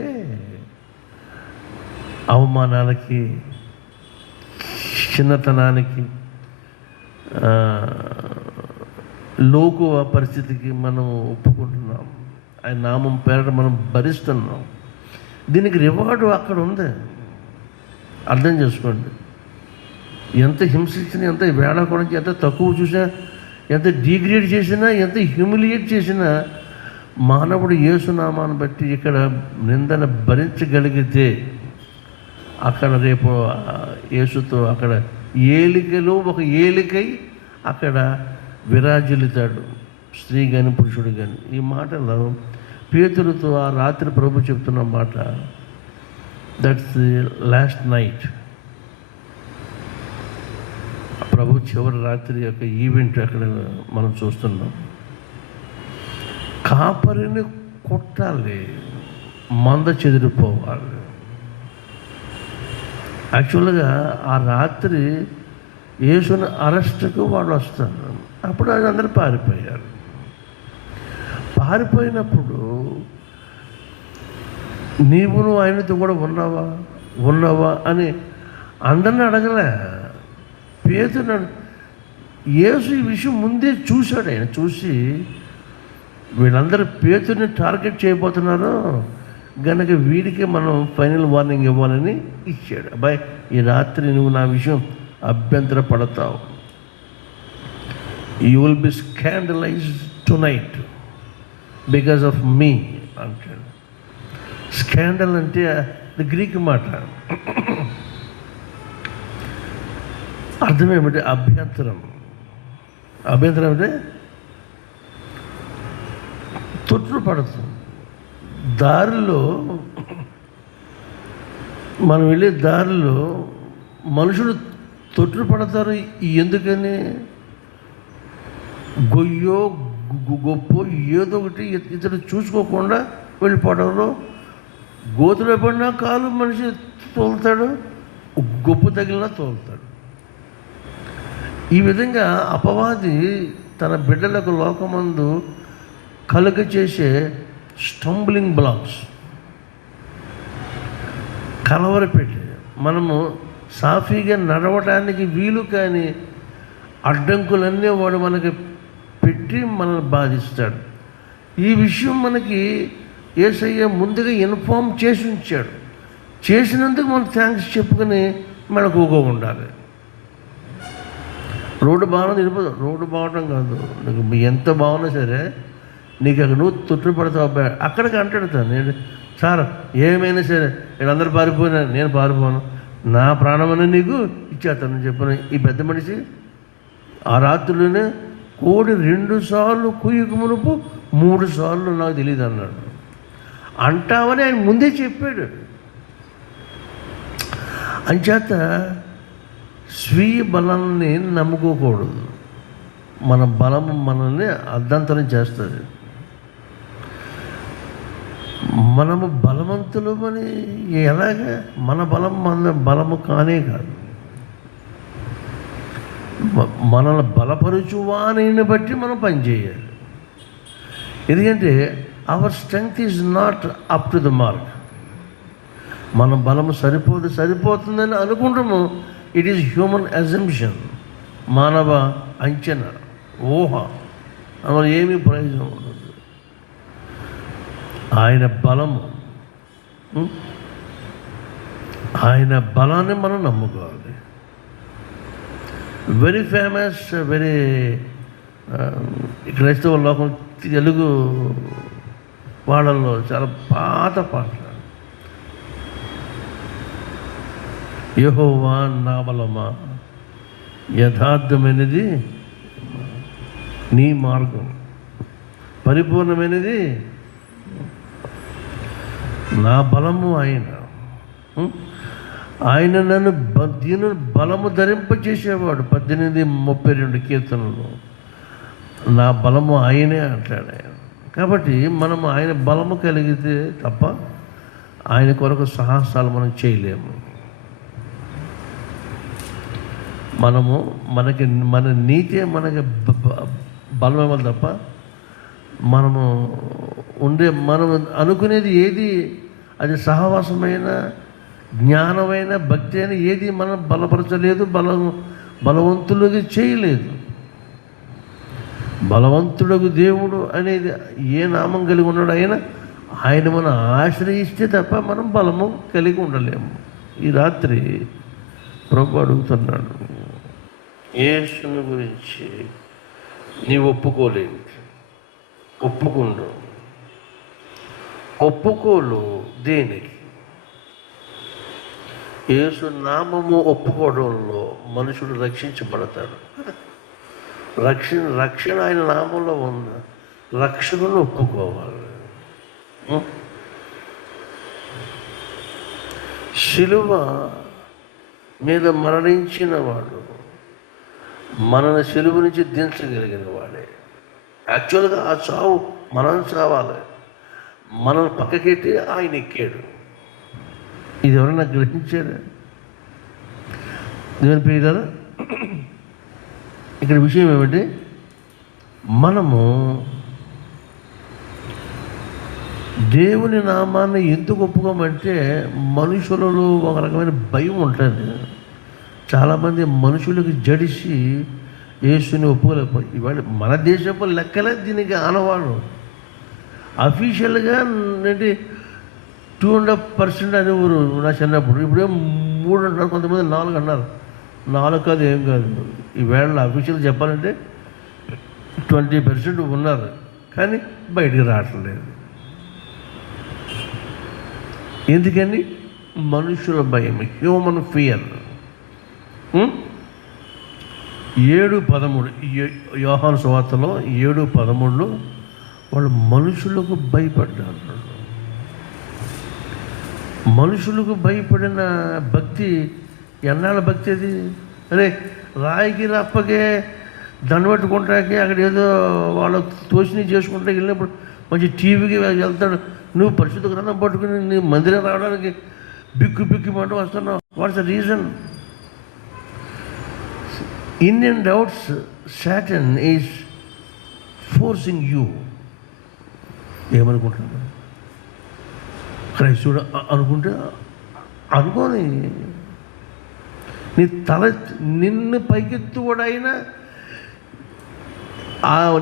అవమానాలకి, చిన్నతనానికి, లోకువ పరిస్థితికి మనం ఒప్పుకుంటున్నాం. ఆయన నామం పేరట మనం భరిస్తున్నాం. దీనికి రివార్డు అక్కడ ఉంది. అర్థం చేసుకోండి. ఎంత హింసించినా, ఎంత వేళాకోవడం, ఎంత తక్కువ చూసినా, ఎంత డిగ్రేడ్ చేసినా, ఎంత హ్యూమిలియేట్ చేసినా మానవుడు యేసునామాన్ని బట్టి ఇక్కడ నిందన భరించగలిగితే అక్కడ రేపు యేసుతో అక్కడ ఏలికలో ఒక ఏలికై అక్కడ విరాజిల్లుతాడు, స్త్రీ కానీ పురుషుడు కానీ. ఈ మాటలో పేతురుతో ఆ రాత్రి ప్రభు చెప్తున్న మాట, దట్స్ ది లాస్ట్ నైట్. ప్రభు చివరి రాత్రి యొక్క ఈవెంట్ అక్కడ మనం చూస్తున్నాం. కాపరిని కొట్టాలి, మంద చెదిరిపోవాలి. యాక్చువల్గా ఆ రాత్రి యేసుని అరెస్ట్కు వాళ్ళు వస్తారు. అప్పుడు అందరూ పారిపోయారు. పారిపోయినప్పుడు నీవును ఆయనతో కూడా ఉన్నావా అని అందరిని అడగలే. పేతురు యేసు ఈ విషయం ముందే చూశాడు. ఆయన చూసి వీళ్ళందరూ పేతుర్ని టార్గెట్ చేయబోతున్నారు గనక వీడికి మనం ఫైనల్ వార్నింగ్ ఇవ్వాలని ఇచ్చాడు. అబ్బాయి, ఈ రాత్రి నువ్వు నా విషయం అభ్యంతర పడతావు, you will be scandalized tonight because of me అంటాడు. స్కాండల్ అంటే అది గ్రీక్ మాట. అర్థం ఏమిటి? అభ్యంతరం. అభ్యంతరం అంటే తొట్టుపడుతుంది. దారిలో మనం వెళ్ళే దారిలో మనుషులు తొట్టుపడతారు. ఎందుకని? గొయ్యో గొప్పో ఏదో ఒకటి ఇతడు చూసుకోకుండా వెళ్ళిపోవడంలో గోతులో పడినా కాలు మనిషి తోలుతాడు, గొప్ప తగిలినా తోలుతాడు. ఈ విధంగా అపవాది తన బిడ్డలకు లోకమందు కలుగ చేసే స్టంబ్లింగ్ బ్లాక్స్, కలవరపెట్టి మనము సాఫీగా నడవడానికి వీలు కాని అడ్డంకులన్నీ వాడు మనకి పెట్టి మనల్ని బాధిస్తాడు. ఈ విషయం మనకి యేసయ్య ముందుగా ఇన్ఫార్మ్ చేసి ఉంచాడు. చేసినందుకు మనం థ్యాంక్స్ చెప్పుకొని మెడకోగా ఉండాలి. రోడ్డు బాగా నిలిపోదు. రోడ్డు బాగటం కాదు, నీకు ఎంత బాగున్నా సరే నీకు అక్కడ నువ్వు తొట్టుపడతావు. అబ్బాయి అక్కడికి అంటాడుతాను నేను, సార్ ఏమైనా సరే వీళ్ళందరూ పారిపోయినా నేను పారిపోను, నా ప్రాణమని నీకు ఇచ్చేస్తానని చెప్పిన ఈ పెద్ద మనిషి ఆ రాత్రిలోనే కోడి 2 సార్లు కుయ్యకు మునుపు 3 సార్లు నాకు తెలియదు అన్నాడు. అంటామని ఆయన ముందే చెప్పాడు. అంచేత స్వీయ బలాన్ని నమ్ముకోకూడదు. మన బలము మనల్ని అర్ధంతరం చేస్తుంది. మనము బలవంతులు అని ఎలాగా? మన బలము కానే కాదు. మనల్ని బలపరుచువానిని బట్టి మనం పనిచేయాలి. ఎందుకంటే hour strength is not up to the mark. మన బలము సరిపోతుందని అనుకుంటాము. ఇట్ ఈజ్ హ్యూమన్ అజంప్షన్, మానవ అంచనా, ఊహ. అందులో ఏమీ ప్రయోజనం ఉండదు. ఆయన బలము, ఆయన బలాన్ని మనం నమ్ముకోవాలి. వెరీ ఫేమస్, వెరీ క్రైస్తవ లోకం తెలుగు వాళ్ళల్లో చాలా పాత పాట, యెహోవా నా బలమా, యథార్థమైనది నీ మార్గం, పరిపూర్ణమైనది నా బలము ఆయన. ఆయన నన్ను దీని బలము ధరింపచేసేవాడు. 18:32 కీర్తనలో నా బలము ఆయనే అంటాడు ఆయన. కాబట్టి మనము ఆయన బలము కలిగితే తప్ప ఆయన కొరకు సాహసాలు మనం చేయలేము. మన నీతే మనకి బలం ఇవ్వాలి తప్ప మనం అనుకునేది ఏది, అది సహవాసమైన జ్ఞానమైన భక్తి అయిన ఏది మనం బలపరచలేదు, బలవంతులుగా చేయలేదు. బలవంతుడకు దేవుడు అనేది ఏ నామం కలిగి ఉన్నాడు ఆయన మనం ఆశ్రయిస్తే తప్ప మనం బలము కలిగి ఉండలేము. ఈ రాత్రి ప్రభు అడుగుతున్నాడు, యేసుని గురించి నీవు ఒప్పుకోలేదు, ఒప్పుకోలు దేనికి? యేసు నామము ఒప్పుకోవడంలో మనుషుడు రక్షించబడతాడు. రక్షణ ఆయన నామంలో ఉన్న రక్షణను ఒప్పుకోవాలి. శిలువ మీద మరణించిన వాడు మనల్ని శిలువ నుంచి దించగలిగిన వాడే. యాక్చువల్గా ఆ చావు మనం చావాలి, మనల్ని పక్కకెట్టి ఆయన ఎక్కాడు. ఇది ఎవరన్నా గ్రహించారా? దేవుని ప్రియులారా, ఇక్కడ విషయం ఏమిటి? మనము దేవుని నామాన్ని ఎందుకు ఒప్పుకోమంటే మనుషులలో ఒక రకమైన భయం ఉంటుంది. చాలామంది మనుషులకు జడిసి యేసుని ఒప్పుకోలేకపోయి, ఇవాళ మన దేశపు లెక్కలే దీనికి ఆనవాడు. అఫీషియల్గా ఏంటి 2.5% అనేవారు నా చిన్నప్పుడు. ఇప్పుడే 3 అన్నారు, కొంతమంది 4 అన్నారు. 4 కాదు, ఏం కాదు. ఈవేళ అఫీషియల్ చెప్పాలంటే 20% ఉన్నారు, కానీ బయటికి రావట్లేదు. ఎందుకని? మనుషుల భయం, హ్యూమన్ ఫియర్. 7:13 యోహాను సువార్తలో 7:13 వాళ్ళు మనుషులకు భయపడ్డారు. మనుషులకు భయపడిన భక్తి ఎన్నాళ్ళ భక్తి అది? అరే రాయికి రప్పకే దండబట్టుకుంటాకి అక్కడ ఏదో వాళ్ళు తోచిని చేసుకుంటా వెళ్ళినప్పుడు మంచి టీవీకి వెళ్తాడు. నువ్వు పరిశుద్ధ గ్రంథం పట్టుకుని నీ మందిరం రావడానికి బిక్కు వస్తున్నావు. What's the reason? In and doubts Satan is forcing you. ఏమనుకుంటున్నాను? క్రైస్తుడు అనుకుంటే అనుకోని నిన్ను పైకెత్తువాడైనా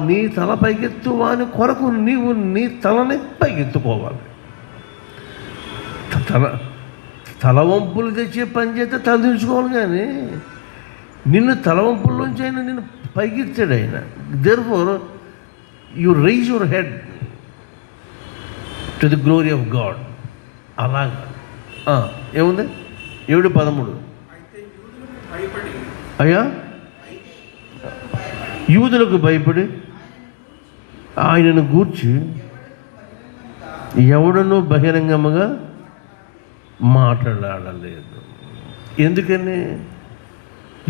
నీ తల పైకెత్తువాని కొరకు నీవు నీ తలని పైకెత్తుకోవాలి. తల వంపులు తెచ్చే పని చేస్తే తలదించుకోవాలి, కానీ నిన్ను తలవంపుల్లోంచి అయినా నిన్ను పైకెత్తాడు ఆయన. Therefore you rise your head to the glory of God. అలాగా ఏముంది? 7:13 అయ్యా, యూదులకు భయపడి ఆయనను గూర్చి ఎవడనూ బహిరంగముగా మాట్లాడలేదు. ఎందుకని?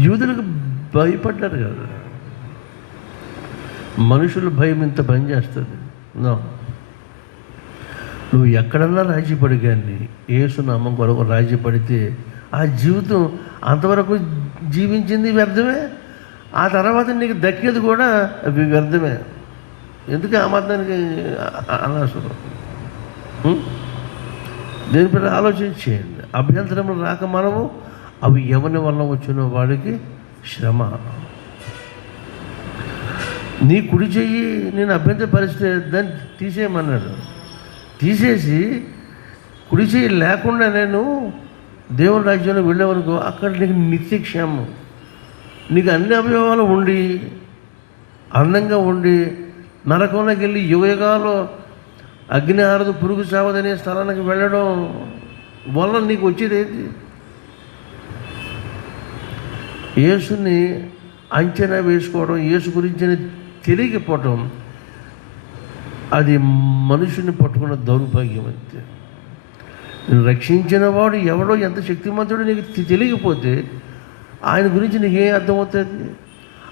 యూదులకు భయపడ్డారు కదా. మనుషుల భయం ఇంత పని చేస్తుంది. నువ్వు ఎక్కడన్నా రాజీపడి, కానీ యేసునామం కొరకు రాజీపడితే ఆ జీవితం అంతవరకు జీవించింది వ్యర్థమే. ఆ తర్వాత నీకు దక్కేది కూడా వ్యర్థమే. ఎందుకు ఆ మాత్రానికి అనవసరం? దేనిపైన ఆలోచించేయండి. అభ్యంతరములు రాక మనము అవి ఎవరి వల్ల వచ్చిన వాడికి శ్రమ. నీ కుడి చెయ్యి నేను అభ్యంతరపరిస్తే దాన్ని తీసేయమన్నాడు. తీసేసి కుడి చెయ్యి లేకుండా నేను దేవుని రాజ్యంలో వెళ్ళేవరకు అక్కడ నీకు నిత్యక్షేమం. నీకు అన్ని అవయవాలు ఉండి అందంగా ఉండి నరకంలోకి వెళ్ళి యుగయుగాలు అగ్ని ఆరదు పురుగు చావదనే స్థలానికి వెళ్ళడం వల్ల నీకు వచ్చేది ఏంటి? యేసుని అంచనా వేసుకోవడం, యేసు గురించి తెలియకపోవటం, అది మనుషుని పట్టుకున్న దౌర్భాగ్యం అంతే. రక్షించిన వాడు ఎవడో ఎంత శక్తిమంతుడో నీకు తెలియకపోతే ఆయన గురించి నీకేం అర్థమవుతుంది?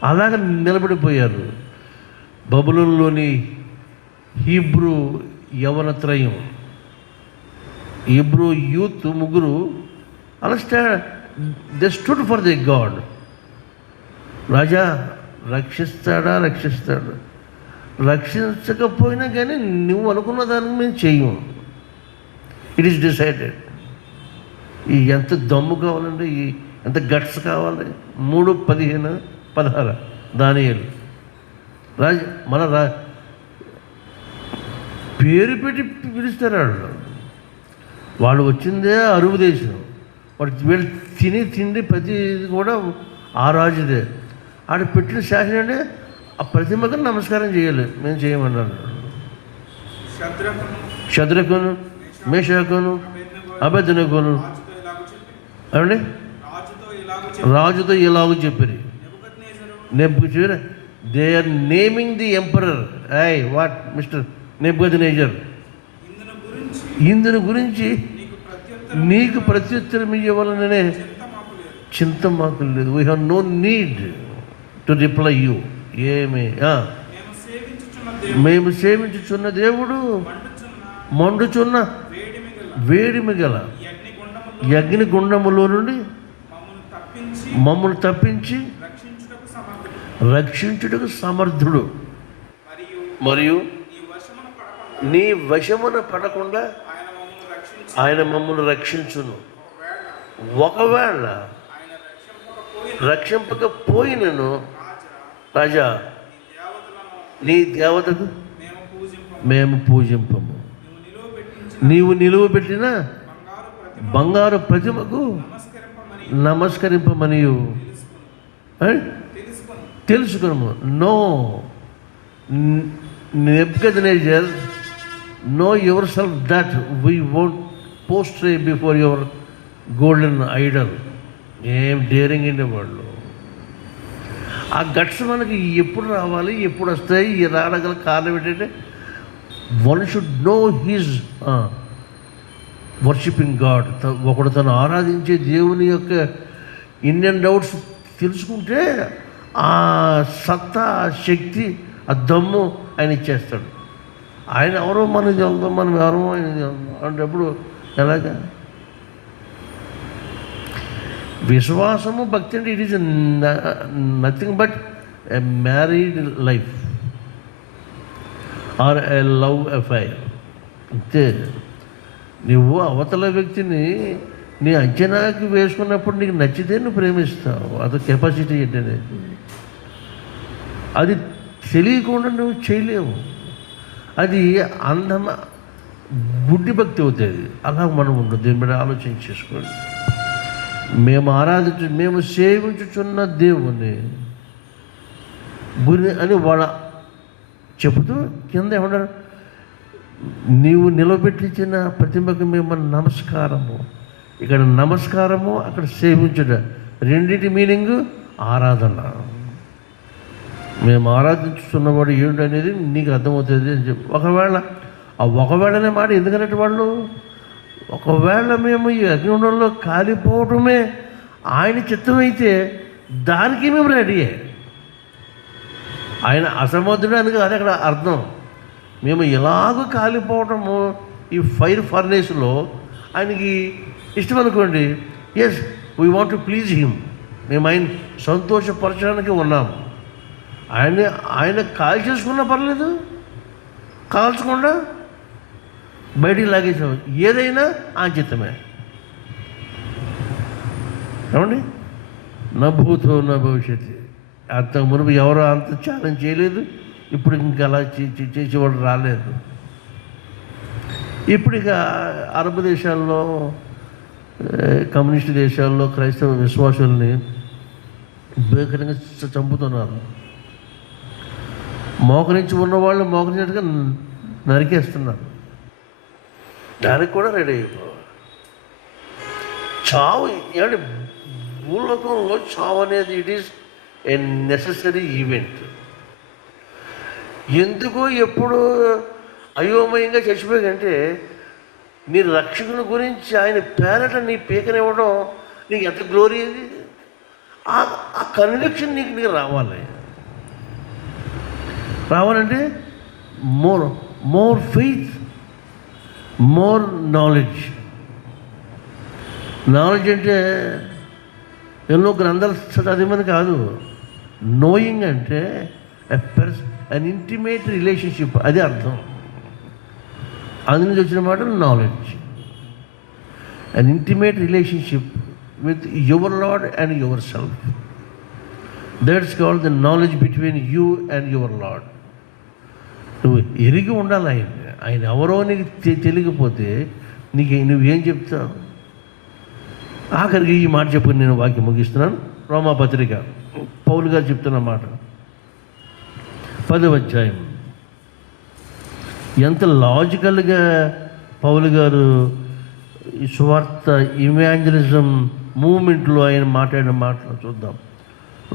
అలాగ నిలబడిపోయారు. బబులోనులోని హీబ్రూ యవనత్రయం, హీబ్రూ యూత్ ముగ్గురు అలా they stood for the God. రాజా రక్షిస్తాడా? రక్షిస్తాడు. రక్షించకపోయినా కానీ నువ్వు అనుకున్న దానికి మేము చెయ్యం. It is decided. ఈ ఎంత దమ్ము కావాలండి, ఈ ఎంత గట్స్ కావాలి. 3:15-16 దానియేలు పేరు పెట్టి పిలుస్తారు. వాళ్ళు వచ్చిందే అరువు దేశం. వీళ్ళు తిండి ప్రతి కూడా ఆ రాజుదే. ఆడు పెట్టిన శాసనం అంటే ఆ ప్రతిమకు నమస్కారం చేయాలి. మేము చేయమన్నాడు. శద్రకును, మేషకును, అబేద్నెగోను ఏమండి రాజుతో ఇలాగ చెప్పారు. Nebuchadnezzar, they are naming the emperor. What mister Nebuchadnezzar, ఇందుని గురించి నీకు ప్రత్యుత్తరం ఇవ్వాలనే చింత మాకు లేదు. We have no need to reply you. ఏమి మేము సేవించుచున్న దేవుడు మండుచున్న వేడిమి గల అగ్ని గుండములో నుండి మమ్మల్ని తప్పించి రక్షించుటకు సమర్థుడు. మరియు నీ వశమున పడకుండా ఆయన మమ్మల్ని రక్షించును. ఒకవేళ రక్షింపకపోయినను రాజా నీ దేవతకు మేము పూజింపము. నీవు నిలువబెట్టిన బంగారు ప్రతిమకు నమస్కరింపమనియు తెలుసుకున్నాము. No Nebuchadnezzar, know yourself that we won't prostrate before your golden idol. ఏం డేరింగ్ ఇండి వాళ్ళు. ఆ గట్స్ మనకి ఎప్పుడు రావాలి, ఎప్పుడు వస్తాయి, ఈ రాగల కారణం ఏంటంటే one should know his worshiping God. ఒకడు తను ఆరాధించే దేవుని యొక్క ఇన్ అండ్ అవుట్స్ తెలుసుకుంటే ఆ సత్తా, ఆ శక్తి, ఆ దమ్ము ఆయన ఇచ్చేస్తాడు. ఆయన ఎవరో మనం చదువుతాం, మనం ఎవరో ఆయన అంటే ఎప్పుడు ఎలాగా? విశ్వాసము, భక్తి అంటే it is nothing but a married life or a love affair. అంతే. నువ్వు అవతల వ్యక్తిని నీ అంచనాకి వేసుకున్నప్పుడు నీకు నచ్చితే నువ్వు ప్రేమిస్తావు. అది కెపాసిటీ ఏంటనేది. అది తెలియకుండా నువ్వు చేయలేవు. అది అందమ బుద్ధి భక్తి అవుతుంది. అలా మనం ఉండదు. దీని మీద ఆలోచన చేసుకోండి. మేము సేవించుచున్న దేవుని గురి అని వాళ్ళ చెబుతూ కింద ఏమన్నారు? నీవు నిలబెట్టించిన ప్రతిమకు మేము నమస్కారము. ఇక్కడ నమస్కారము, అక్కడ సేవించుట, రెండింటి మీనింగ్ ఆరాధన. మేము ఆరాధించుతున్నవాడు ఏమిటనేది నీకు అర్థమవుతుంది అని చెప్పి. ఒకవేళనే మాట ఎందుకంటే వాళ్ళు ఒకవేళ మేము ఈ అగ్నిగుండంలో కాలిపోవటమే ఆయన చిత్తమైతే దానికి మేము రెడీయే. ఆయన అసమర్థుడు అని కాదు అక్కడ అర్థం. మేము ఎలాగో కాలిపోవటము ఈ ఫైర్ ఫర్నేస్లో ఆయనకి ఇష్టం అనుకోండి. Yes, we want to please him. మేము ఆయన సంతోషపరచడానికి ఉన్నాము. ఆయన కాల్ చేసుకున్నా పర్లేదు, కాల్చకుండా బయటికి లాగేసాం. ఏదైనా ఆంచితమే. ఏమండి? నా భూతో నా భవిష్యత్తు. అంత మునుపు ఎవరో అంత ఛాలెంజ్ చేయలేదు. ఇప్పుడు ఇంకా అలా చేసేవాడు రాలేదు. ఇప్పుడు ఇక అరబ్ దేశాల్లో, కమ్యూనిస్ట్ దేశాల్లో క్రైస్తవ విశ్వాసుల్ని భీకరంగా చంపుతున్నారు. మోకరించి ఉన్నవాళ్ళు మోకరించినట్టుగా నరికేస్తున్నారు. దానికి కూడా రెడీ అయిపోవాలి. చావు ఏమంటే భూలోకంలో చావు అనేది it is a necessary event. ఎందుకో ఎప్పుడు అయోమయంగా చచ్చిపోయిందంటే నీ రక్షకుని గురించి ఆయన పేరట నీ పీకనివ్వడం నీకు ఎంత గ్లోరీ అది. ఆ కన్విక్షన్ నీకు రావాలంటే more faith, more knowledge. Knowledge అంటే ఎన్నో గ్రంథాలు చదివమని కాదు. నోయింగ్ అంటే అన్ ఇంటిమేట్ రిలేషన్షిప్, అది అర్థం. అందు నుంచి వచ్చిన మాట knowledge. An intimate relationship with your lord and your self. That's called the knowledge between you and your lord. నువ్వు ఎరిగి ఉండాలి ఆయన ఎవరో నీకు తెలియకపోతే నువ్వేం చెప్తావు? ఆఖరికి ఈ మాట చెప్పుకుని నేను వాక్యం ముగిస్తున్నాను. రోమాపత్రిక పౌలు గారు చెప్తున్న మాట 10వ అధ్యాయం. ఎంత లాజికల్గా పౌలు గారు ఈ సువార్త ఇవాంజలిజం మూమెంట్లో ఆయన మాట్లాడిన మాటలు చూద్దాం.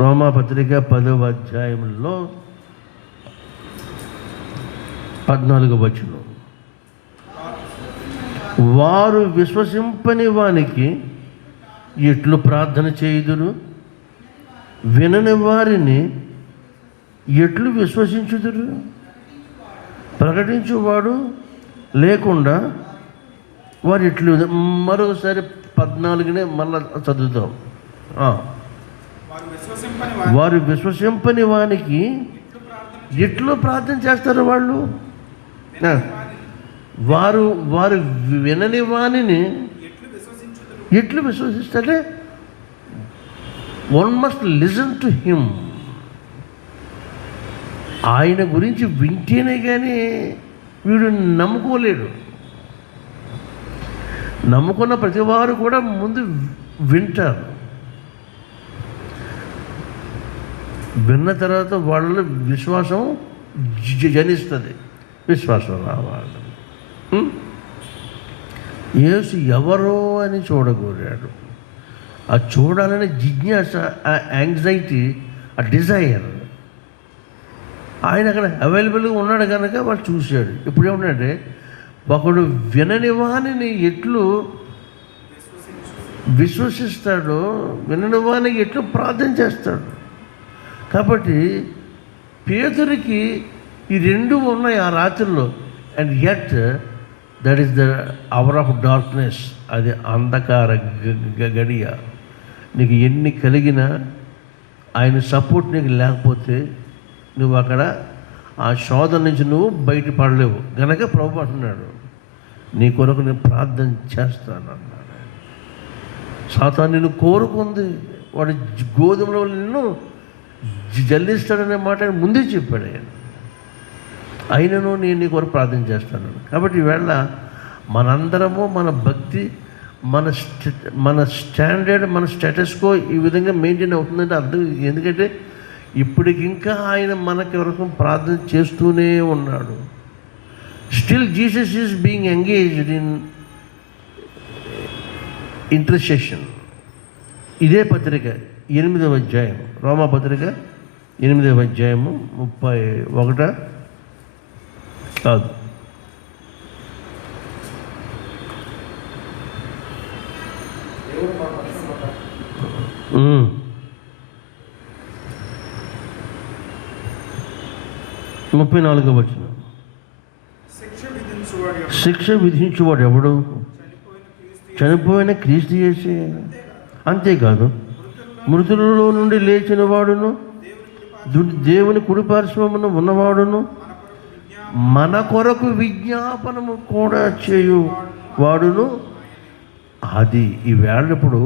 రోమాపత్రిక 10వ అధ్యాయంలో 14వ వచనం. వారు విశ్వసింపని వానికి ఎట్లు ప్రార్థన చేయుదురు, వినని వారిని ఎట్లు విశ్వసించుదురు? ప్రకటించువాడు లేకుండా వారు ఎట్లు. మరొకసారి 14నే మళ్ళా చదువుతాం. వారు విశ్వసింపని వానికి ఎట్లు ప్రార్థన చేస్తారు వాళ్ళు? వారు వినని వానిని ఎట్లు విశ్వసిస్తే one must listen to him. ఆయన గురించి వింటేనే కానీ వీడు నమ్ముకోలేడు. నమ్ముకున్న ప్రతి వారు కూడా ముందు వింటారు. విన్న తర్వాత వాళ్ళ విశ్వాసం జనిస్తుంది, విశ్వాసం రావాలి. యేసు ఎవరో అని చూడగోరాడు. ఆ చూడాలనే జిజ్ఞాస, ఆ యాంగ్జైటీ, ఆ డిజైర్ ఆయన అక్కడ అవైలబుల్గా ఉన్నాడు కనుక వాడు చూశాడు. ఇప్పుడు ఏమన్నాడంటే, ఒకడు వినని వాణిని ఎట్లు విశ్వసిస్తాడో వినని వానికి ఎట్లు ప్రార్థన చేస్తాడు. కాబట్టి పేతురికి ఈ రెండు ఉన్నాయి ఆ రాత్రిలో. And yet that is the hour of darkness. అది అంధకార గడియ. నీకు ఎన్ని కలిగినా ఆయన సపోర్ట్ నీకు లేకపోతే నువ్వు అక్కడ ఆ శోధన నుంచి నువ్వు బయటపడలేవు. గనక ప్రభు అంటున్నాడు, నీ కొరకు నేను ప్రార్థన చేస్తాను అన్నాడు. సాతాను నిన్ను కోరుకుంది, వాడు గోధుమలో నిన్ను జల్లిస్తాడనే మాట ఆయన ముందే చెప్పాడు. ఆయన అయినను నేను నీ కొరకు ప్రార్థన చేస్తాను. కాబట్టి ఈవేళ మనందరము మన భక్తి, మన స్టాండర్డ్, మన స్టేటస్కో ఈ విధంగా మెయింటైన్ అవుతుందంటే అర్థం. ఎందుకంటే ఇప్పటికి ఇంకా ఆయన మనకి వరకు ప్రార్థన చేస్తూనే ఉన్నాడు. Still Jesus is being engaged in intercession. ఇదే పత్రిక 8వ అధ్యాయం, రోమా పత్రిక 8వ అధ్యాయము 31 కాదు, ముప్పై 34వ వచనం. శిక్ష విధించువాడు ఎవడు? చనిపోయిన క్రీస్తు యేసే. అంతేకాదు మృతులలో నుండి లేచిన వాడును దేవుని కుడిపార్శ్వమున ఉన్నవాడును మన కొరకు విజ్ఞాపనము కూడా చేయు వాడును. అది ఈవేళ ఇప్పుడు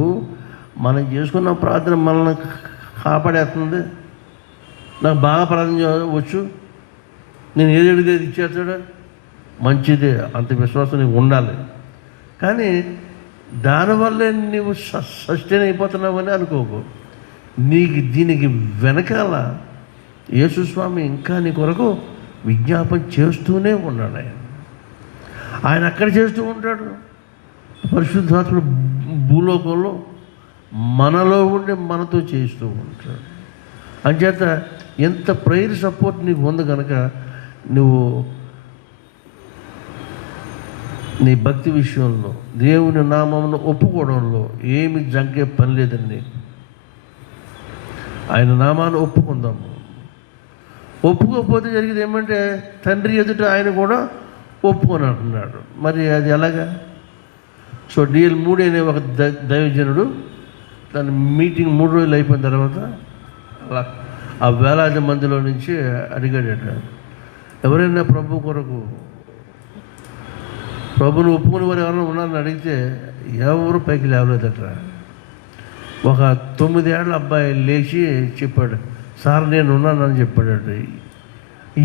మనం చేసుకున్న ప్రార్థన మనల్ని కాపాడేస్తుంది. నాకు బాగా ప్రార్థన చేయవచ్చు, నేను ఏది అడిగితే ఇచ్చేస్తాడు, మంచిదే, అంత విశ్వాసం నీకు ఉండాలి. కానీ దానివల్లే నువ్వు సస్టైన్ అయిపోతున్నావని అనుకోకు. దీనికి వెనకాల యేసుస్వామి ఇంకా నీ కొరకు విజ్ఞాపన చేస్తూనే ఉన్నాడు. ఆయన అక్కడ చేస్తూ ఉంటాడు. పరిశుద్ధాత్ముడు భూలోకంలో మనలో ఉండి మనతో చేస్తూ ఉంటాడు. అంచేత ఎంత ప్రేయర్ సపోర్ట్ నీకు ఉంది కనుక నీ భక్తి విషయంలో దేవుని నామమును ఒప్పుకోవడంలో ఏమి జంకే పని లేదండి. ఆయన నామాన్ని ఒప్పుకుందాము. ఒప్పుకోకపోతే జరిగేది ఏమంటే తండ్రి ఎదుట ఆయన కూడా ఒప్పుకొని అంటున్నాడు. మరి అది ఎలాగా? సో డిఎల్ మూడి అనే ఒక దైవజనుడు దాని మీటింగ్ 3 రోజులు అయిపోయిన తర్వాత అలా ఆ వేలాది మందిలో నుంచి అడిగాడట, ఎవరైనా ప్రభు కొరకు ప్రభుని ఒప్పుకుని వారు ఎవరైనా ఉన్నారని అడిగితే ఎవరు పైకి లేవలేదట. ఒక 9 ఏళ్ళ అబ్బాయి లేచి చెప్పాడు, సార్ నేను ఉన్నానని చెప్పాడట.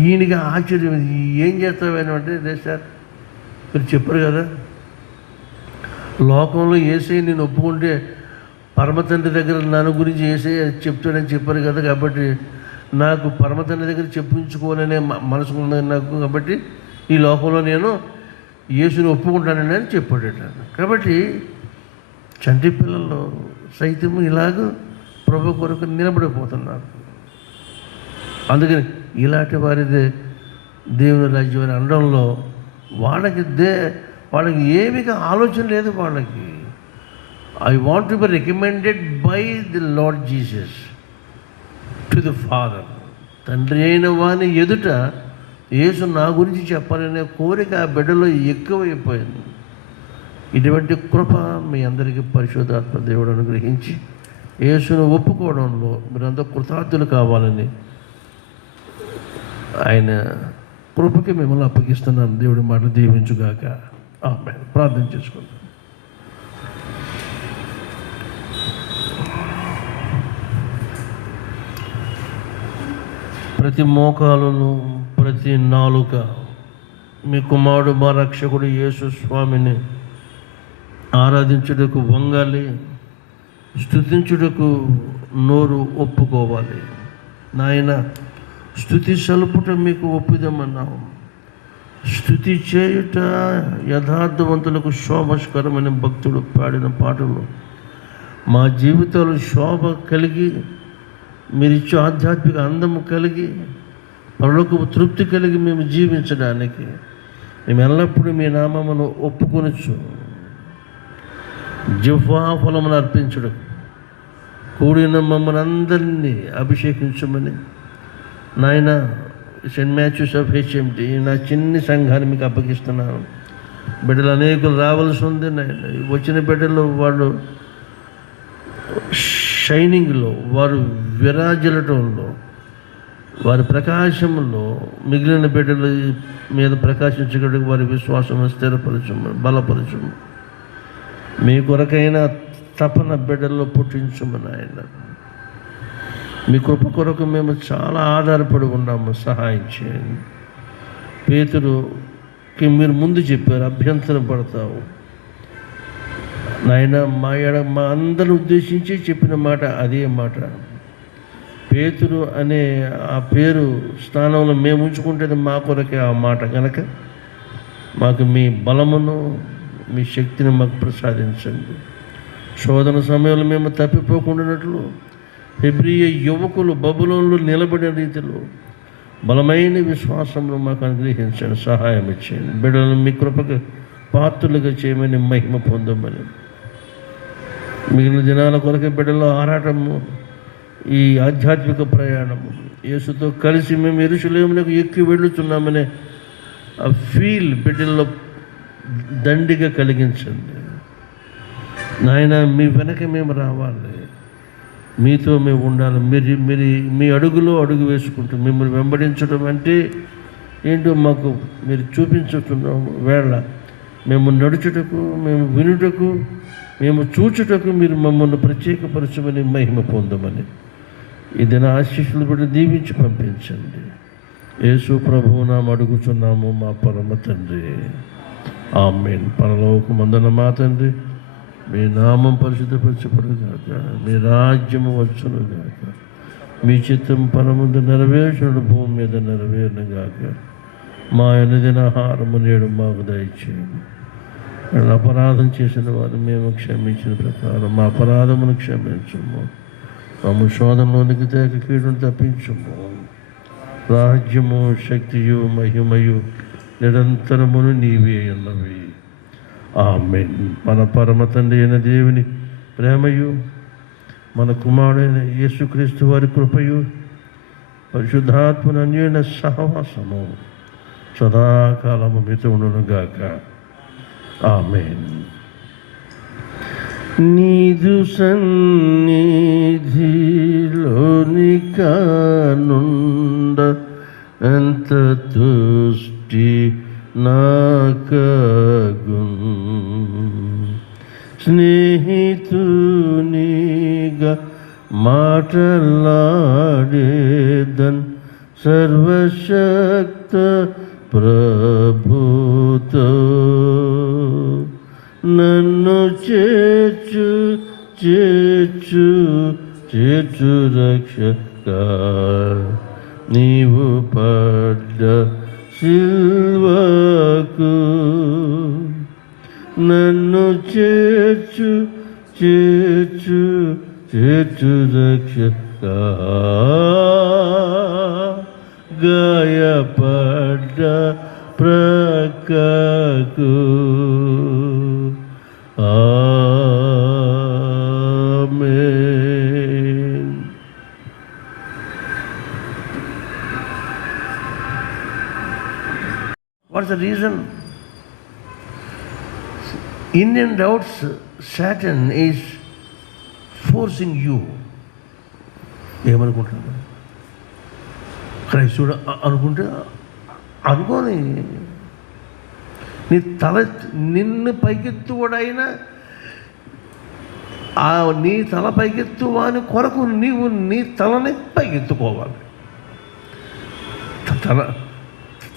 ఈయనకి ఆశ్చర్యం, ఏం చేస్తావేను అంటే, లేదు సార్ మీరు చెప్పారు కదా లోకంలో యేసయ్య నేను ఒప్పుకుంటే పరమతండ్రి దగ్గర నన్ను గురించి యేసయ్య చెప్తాడని చెప్పారు కదా, కాబట్టి నాకు పరమతండ్రి దగ్గర చెప్పించుకోవాలనే మనసు ఉన్నది నాకు, కాబట్టి ఈ లోకంలో నేను యేసుని ఒప్పుకుంటానని అని చెప్పాడట. కాబట్టి చంటి పిల్లలు సైతం ఇలాగ ప్రభు కొరకు నిలబడిపోతున్నారు. అందుకని ఇలాంటి వారిదే దేవుని రాజ్యం అని అనడంలో వాళ్ళకి ఏమీ ఆలోచన లేదు. వాళ్ళకి I want to be recommended by the lord Jesus to the father. తండ్రి అయిన వాని ఎదుట యేసు నా గురించి చెప్పాలనే కోరిక ఆ బిడ్డలో ఎక్కువైపోయింది. ఇటువంటి కృప మీ అందరికీ పరిశుద్ధాత్మ దేవుడు అనుగ్రహించి యేసును ఒప్పుకోవడంలో మీరంతా కృతార్థులు కావాలని ఆయన కృపకి మిమ్మల్ని అప్పగిస్తున్నాను. దేవుడి మాట దీవించుగాక. ఆమేన్. ప్రార్థన చేసుకుందాం. ప్రతి మోకాలును ప్రతి నాలుక మీ కుమారుడు మా రక్షకుడు యేసు స్వామిని ఆరాధించుటకు వంగాలి, స్తుతించుటకు నోరు ఒప్పుకోవాలి. నాయన స్తుతి సలుపుట మీకు ఒప్పుదమన్నావు. స్తుతి చేయుట యథార్థవంతులకు శోభస్కరమైన భక్తుడు పాడిన పాటలు మా జీవితాలు శోభ కలిగి, మీరిచ్చే ఆధ్యాత్మిక అందము కలిగి, పరలోకపు తృప్తి కలిగి మేము జీవించడానికి మేము ఎల్లప్పుడూ మీ నామమును ఒప్పుకొనొచ్చు. జిహ్వా ఫలమును అర్పించుడు కూడిన మమ్మల్ని అందరినీ అభిషేకించమని నాయన సెయింట్ మాథ్యూస్ ఆఫ్ హెచ్ఎంటి నా చిన్ని సంఘాన్ని మీకు అప్పగిస్తున్నాను. బిడ్డలు అనేకులు రావాల్సి ఉంది నాయన. వచ్చిన బిడ్డలు వాళ్ళు షైనింగ్లో, వారు విరాజిల్లటంలో, వారి ప్రకాశంలో మిగిలిన బిడ్డల మీద ప్రకాశించగలిగి వారి విశ్వాసం స్థిరపరచము, బలపరచము. మీ కొరకైన తపన బిడ్డల్లో పుట్టించమని ఆయన. మీ కృప కొరకు మేము చాలా ఆధారపడి ఉన్నాము, సహాయం చేయండి. పేతురుకి మీరు ముందు చెప్పారు, అభ్యంతరం పడతావు నాయన. మా అందరిని ఉద్దేశించి చెప్పిన మాట అదే మాట. పేతురు అనే ఆ పేరు స్థానంలో మేము ఉంచుకుంటేది మా కొరకే ఆ మాట కనుక మాకు మీ బలమును మీ శక్తిని మాకు ప్రసాదించండి. శోధన సమయంలో మేము తప్పిపోకుండానట్లు హెబ్రీయ యువకులు బబులోన్లో నిలబడిన రీతిలో బలమైన విశ్వాసంలో మాకు అనుగ్రహించండి, సహాయం ఇచ్చేయండి. బిడ్డలను మీ కృపకు పాత్రులుగా చేయమని మహిమ పొందమని. మిగిలిన దినాల కొరకు బిడ్డల్లో ఆరాటము, ఈ ఆధ్యాత్మిక ప్రయాణము, యేసుతో కలిసి మేము యెరూషలేమునకు ఎక్కి వెళ్ళుతున్నామనే ఆ ఫీల్ బిడ్డల్లో దండిగా కలిగించండి నాయన. మీ వెనక మేము రావాలి, మీతో మేము ఉండాలి. మీ అడుగులో అడుగు వేసుకుంటూ మిమ్మల్ని వెంబడించడం అంటే ఏంటో మాకు మీరు చూపించుతున్నాం వేళ. మేము నడుచుటకు, మేము వినుటకు, మేము చూచుటకు మీరు మమ్మల్ని ప్రత్యేకపరచమని మహిమ పొందమని ఇది నా ఆశీస్సులు కూడా దీవించి పంపించండి. యేసు ప్రభువు నామ అడుగుచున్నాము మా పరమ తండ్రి. ఆమేన్. పరలోకమందున్న మా తండ్రి, మీ నామం పరిశుద్ధపరచబడుగాక, మీ రాజ్యము వచ్చునుగాక, మీ చిత్తం పరముందు నెరవేర్చుడు భూమి మీద నెరవేరునుగాక. మా అనుదిన ఆహారము నేడు మాకు దయచేయండి. అపరాధం చేసిన వారు మేము క్షమించిన ప్రకారం మా అపరాధమును క్షమించము. మమ్మ శోధనలోనికి తేక కీడును తప్పించము. రాజ్యము, శక్తియు, మహిమయు నిరంతరమును నీవే ఉన్నవి. ఆమేన్. మన పరమ తండ్రి అయిన దేవుని ప్రేమయు, మన కుమారుడైన యేసుక్రీస్తు వారి కృపయు, పరిశుద్ధాత్మన అన్యోన్య సహవాసము సదాకాలము మీతో ఉండునుగాక. ఆమేన్. నీదు సన్నిధిలోని కానుండ ఎంత తుష్టి నాకగున్, స్నేహితునిగా మాటలాడేదన్ సర్వశక్త ప్రభుతో, నన్ను చేర్చు చేర్చు చేర్చు రక్షక, నీవు పడ్డ సిల్వకు, నన్ను చేర్చు చేర్చు చేర్చు రక్షక, గాయపడ్డ ప్రక్కకు. ఆమేన్. What's the reason? In and out, Satan is forcing you. ఏమనుకుంటున్నాను? క్రైస్తుడు అనుకుంటే అనుకోని, నీ తల నిన్ను పైకెత్తువాడైనా నీ తల పైకెత్తువాని కొరకు నీవు నీ తలని పైకెత్తుకోవాలి.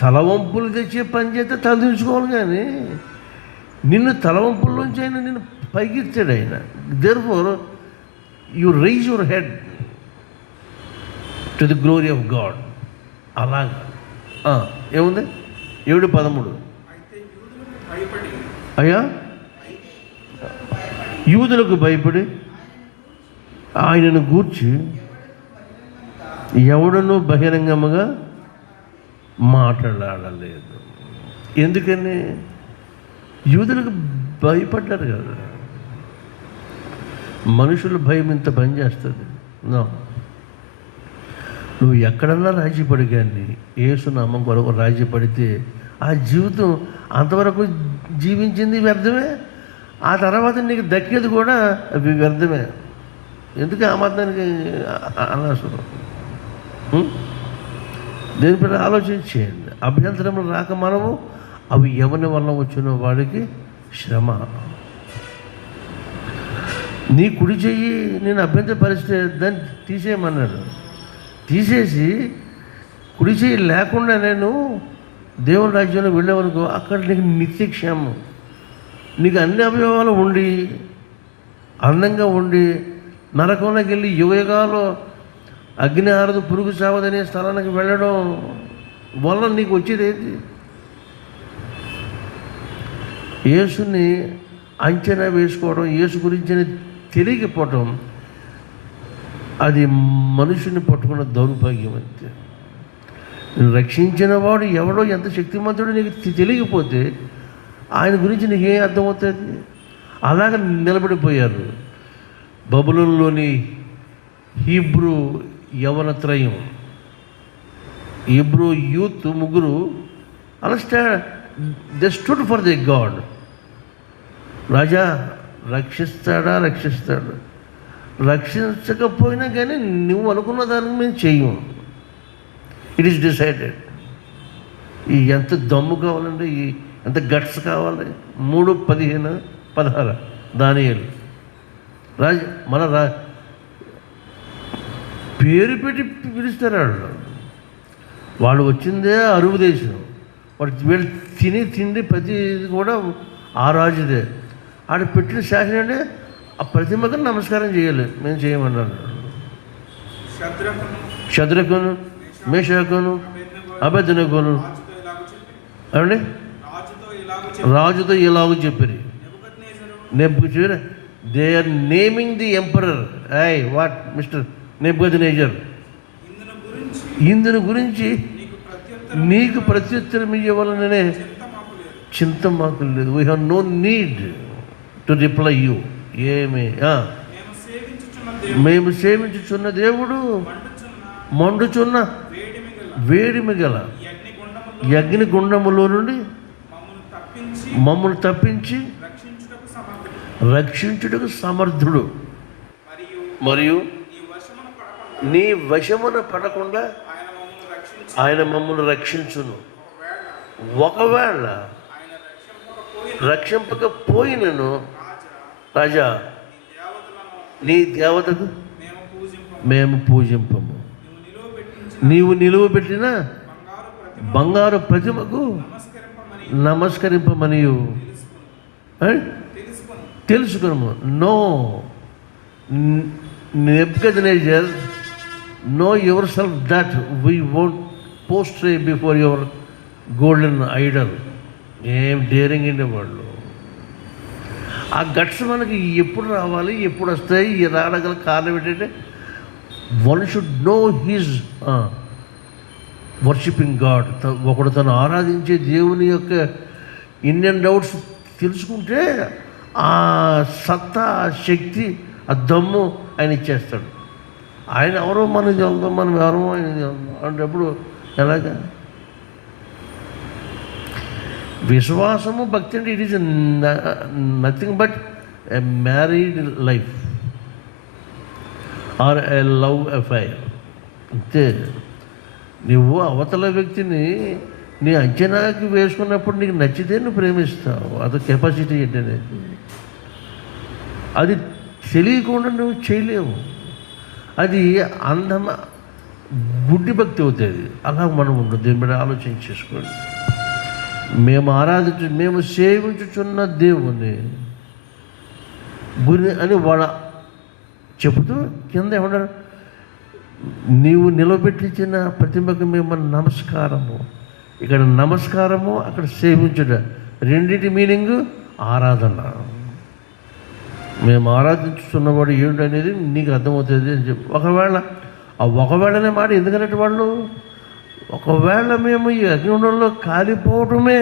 తలవంపులు తెచ్చే పని చేస్తే తలదించుకోవాలి, కానీ నిన్ను తలవంపుల్లోంచి అయినా నిన్ను పైకెత్తాడు ఆయన. Therefore you rise your head to the glory of God. అలాగా ఏముంది? 7:13. అయ్యా, యూదులకు భయపడి ఆయనను గూర్చి ఎవడనూ బహిరంగముగా మాట్లాడలేదు. ఎందుకని? యూదులకు భయపడ్డారు కదా. మనుషుల భయం ఇంత పని చేస్తుంది. నువ్వు ఎక్కడన్నా రాజీపడి, కానీ యేసునామం కొరకు రాజీపడితే ఆ జీవితం అంతవరకు జీవించింది వ్యర్థమే, ఆ తర్వాత నీకు దక్కేది కూడా అవి వ్యర్థమే. ఎందుకు ఆ మాత్రానికి అనవసరం? దేని పైన ఆలోచించేయండి. అభ్యంతరములు రాక మనము అవి ఎవరి వల్ల వచ్చిన వాడికి శ్రమ. నీ కుడి చెయ్యి నేను అభ్యంతరపరిస్తే దాన్ని తీసేయమన్నాడు. తీసేసి కుడి చెయ్యి లేకుండా నేను దేవుని రాజ్యంలో వెళ్ళామనుకో, అక్కడ నీకు నిత్యక్షేమం. నీకు అన్ని అవయవాలు ఉండి అందంగా ఉండి నరకంలోకి వెళ్ళి యువయుగాలు అగ్ని ఆరదు పురుగు చావదనే స్థలానికి వెళ్ళడం వల్ల నీకు వచ్చేది ఏంటి? యేసుని అంచనా వేసుకోవడం, యేసు గురించి తెలియకపోవటం, అది మనుషుని పట్టుకున్న దౌర్భాగ్యం. అంతే. రక్షించిన వాడు ఎవడో ఎంత శక్తిమంతుడో నీకు తెలియకపోతే ఆయన గురించి నీకేం అర్థమవుతుంది? అలాగ నిలబడిపోయారు బబులోనులోని హీబ్రూ యవనత్రయం, హీబ్రూ యూత్ ముగ్గురు. Understand, they stood for the God. రాజా రక్షిస్తాడా? రక్షిస్తాడు. రక్షించకపోయినా కానీ నువ్వు అనుకున్న దానికి మేము చెయ్యం. It is decided. ఈ ఎంత దమ్ము కావాలండి, ఎంత గట్స్ కావాలి. 3:15-16 దానియేలు మన పేరు పెట్టి పిలుస్తారు వాళ్ళు వచ్చిందే అరువు దేశం. వీళ్ళు తిని తిండి ప్రతి కూడా ఆ రాజుదే. ఆడ పెట్టిన శాసనం అంటే ఆ ప్రతిమకు నమస్కారం చేయాలి. మేము చేయమన్నాను. శద్రకును మేషకును అబెద్నెగోను ఏమండి రాజుతో ఇలాగ చెప్పారు. Nebuchadnezzar, they are naming the emperor. What mister Nebuchadnezzar, ఇందుని గురించి నీకు ప్రత్యుత్తరం ఇవ్వాలనే చింత మాకు లేదు. We have no need to reply you. ఏమి మేము సేవించుచున్న దేవుడు మండుచున్న వేడిమి గల అగ్ని గుండములో నుండి మమ్మల్ని తప్పించి రక్షించుటకు సమర్థుడు. మరియు నీ వశమున పడకుండా ఆయన మమ్మల్ని రక్షించును. ఒకవేళ రక్షింపకపోయినను రాజా నీ దేవతకు మేము పూజింపము. నీవు నిలువ పెట్టిన బంగారు ప్రతిమకు నమస్కరింపమనియు తెలుసుకున్నాము. No Nebuchadnezzar, know yourself that we won't prostrate before your golden idol. ఏం డేరింగ్ అండి వాళ్ళు. ఆ గట్స్ మనకి ఎప్పుడు రావాలి, ఎప్పుడు వస్తాయి, రాగల కారణం ఏంటంటే one should know his worshiping God. ఒకడు తను ఆరాధించే దేవుని యొక్క ఇన్ అండ్ అవుట్స్ తెలుసుకుంటే ఆ సత్తా, ఆ శక్తి, ఆ దమ్ము ఆయన ఇచ్చేస్తాడు. ఆయన ఎవరో మనకి వెళ్దాం, మనం ఎవరో ఆయన అంటప్పుడు ఎలాగా? విశ్వాసము, భక్తి అంటే it is nothing but a married life or a love affair. అంతే. నువ్వు అవతల వ్యక్తిని నీ అంచనాకి వేసుకున్నప్పుడు నీకు నచ్చితే నువ్వు ప్రేమిస్తావు. అది కెపాసిటీ ఏంటనేది అది తెలియకుండా నువ్వు చేయలేవు. అది అందమ గుడ్డి భక్తి అవుతుంది. అలా మనం ఉండదు. దీని మీద ఆలోచన చేసుకోండి. మేము సేవించుచున్న దేవుని గురి అని వాళ్ళ చెబుతూ కింద ఏమన్నారు? నీవు నిలబెట్టించిన ప్రతిమకు మేము నమస్కారము. ఇక్కడ నమస్కారము, అక్కడ సేవించుట, రెండింటి మీనింగ్ ఆరాధన. మేము ఆరాధించుతున్నవాడు ఏమిటి అనేది నీకు అర్థమవుతుంది అని చెప్పి. ఒకవేళనే మాట ఎందుకంటే వాళ్ళు ఒకవేళ మేము ఈ అగ్నిగుండంలో కాలిపోవటమే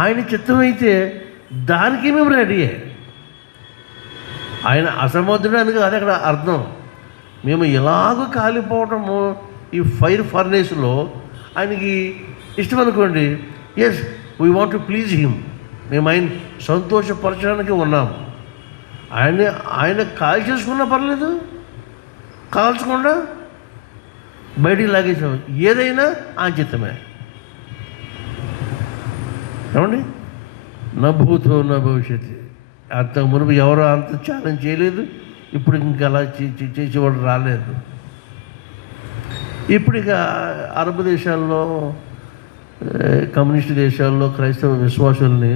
ఆయన చిత్తమైతే దానికి మేము రెడీ. ఆయన అసమర్థుడు అని కాదు అక్కడ అర్థం. మేము ఎలాగో కాలిపోవటము ఈ ఫైర్ ఫర్నేస్లో ఆయనకి ఇష్టం అనుకోండి. Yes, we want to please him. మేము ఆయన సంతోషపరచడానికి ఉన్నాము. ఆయన కాల్ చేసుకున్నా పర్లేదు, కాల్చకుండా బయటికి లాగేసాము. ఏదైనా ఆంచితమే. ఏమండి? నా భూతో నా భవిష్యత్తు. అంతకు మునుపు ఎవరో అంత ఛాలెంజ్ చేయలేదు. ఇప్పుడు ఇంకా అలా చేసేవాడు రాలేదు. ఇప్పుడు ఇక అరబ్ దేశాల్లో, కమ్యూనిస్ట్ దేశాల్లో క్రైస్తవ విశ్వాసుల్ని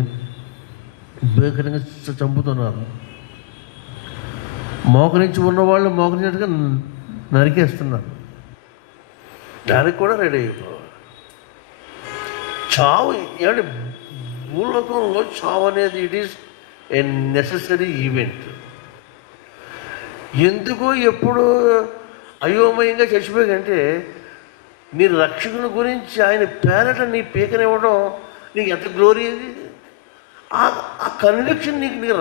భీకరంగా చంపుతున్నారు. మోకరించి ఉన్నవాళ్ళు మోకరించినట్టుగా నరికేస్తున్నారు. దానికి కూడా రెడీ అయిపోవాలి. చావు ఏమంటే భూలోకంలో చావు అనేది it is a necessary event. ఎందుకో ఎప్పుడు అయోమయంగా చచ్చిపోయిందంటే నీ రక్షకుని గురించి ఆయన పేరట నీ పీకనివ్వడం నీకు ఎంత గ్లోరీ అది. ఆ కన్విక్షన్ నీకు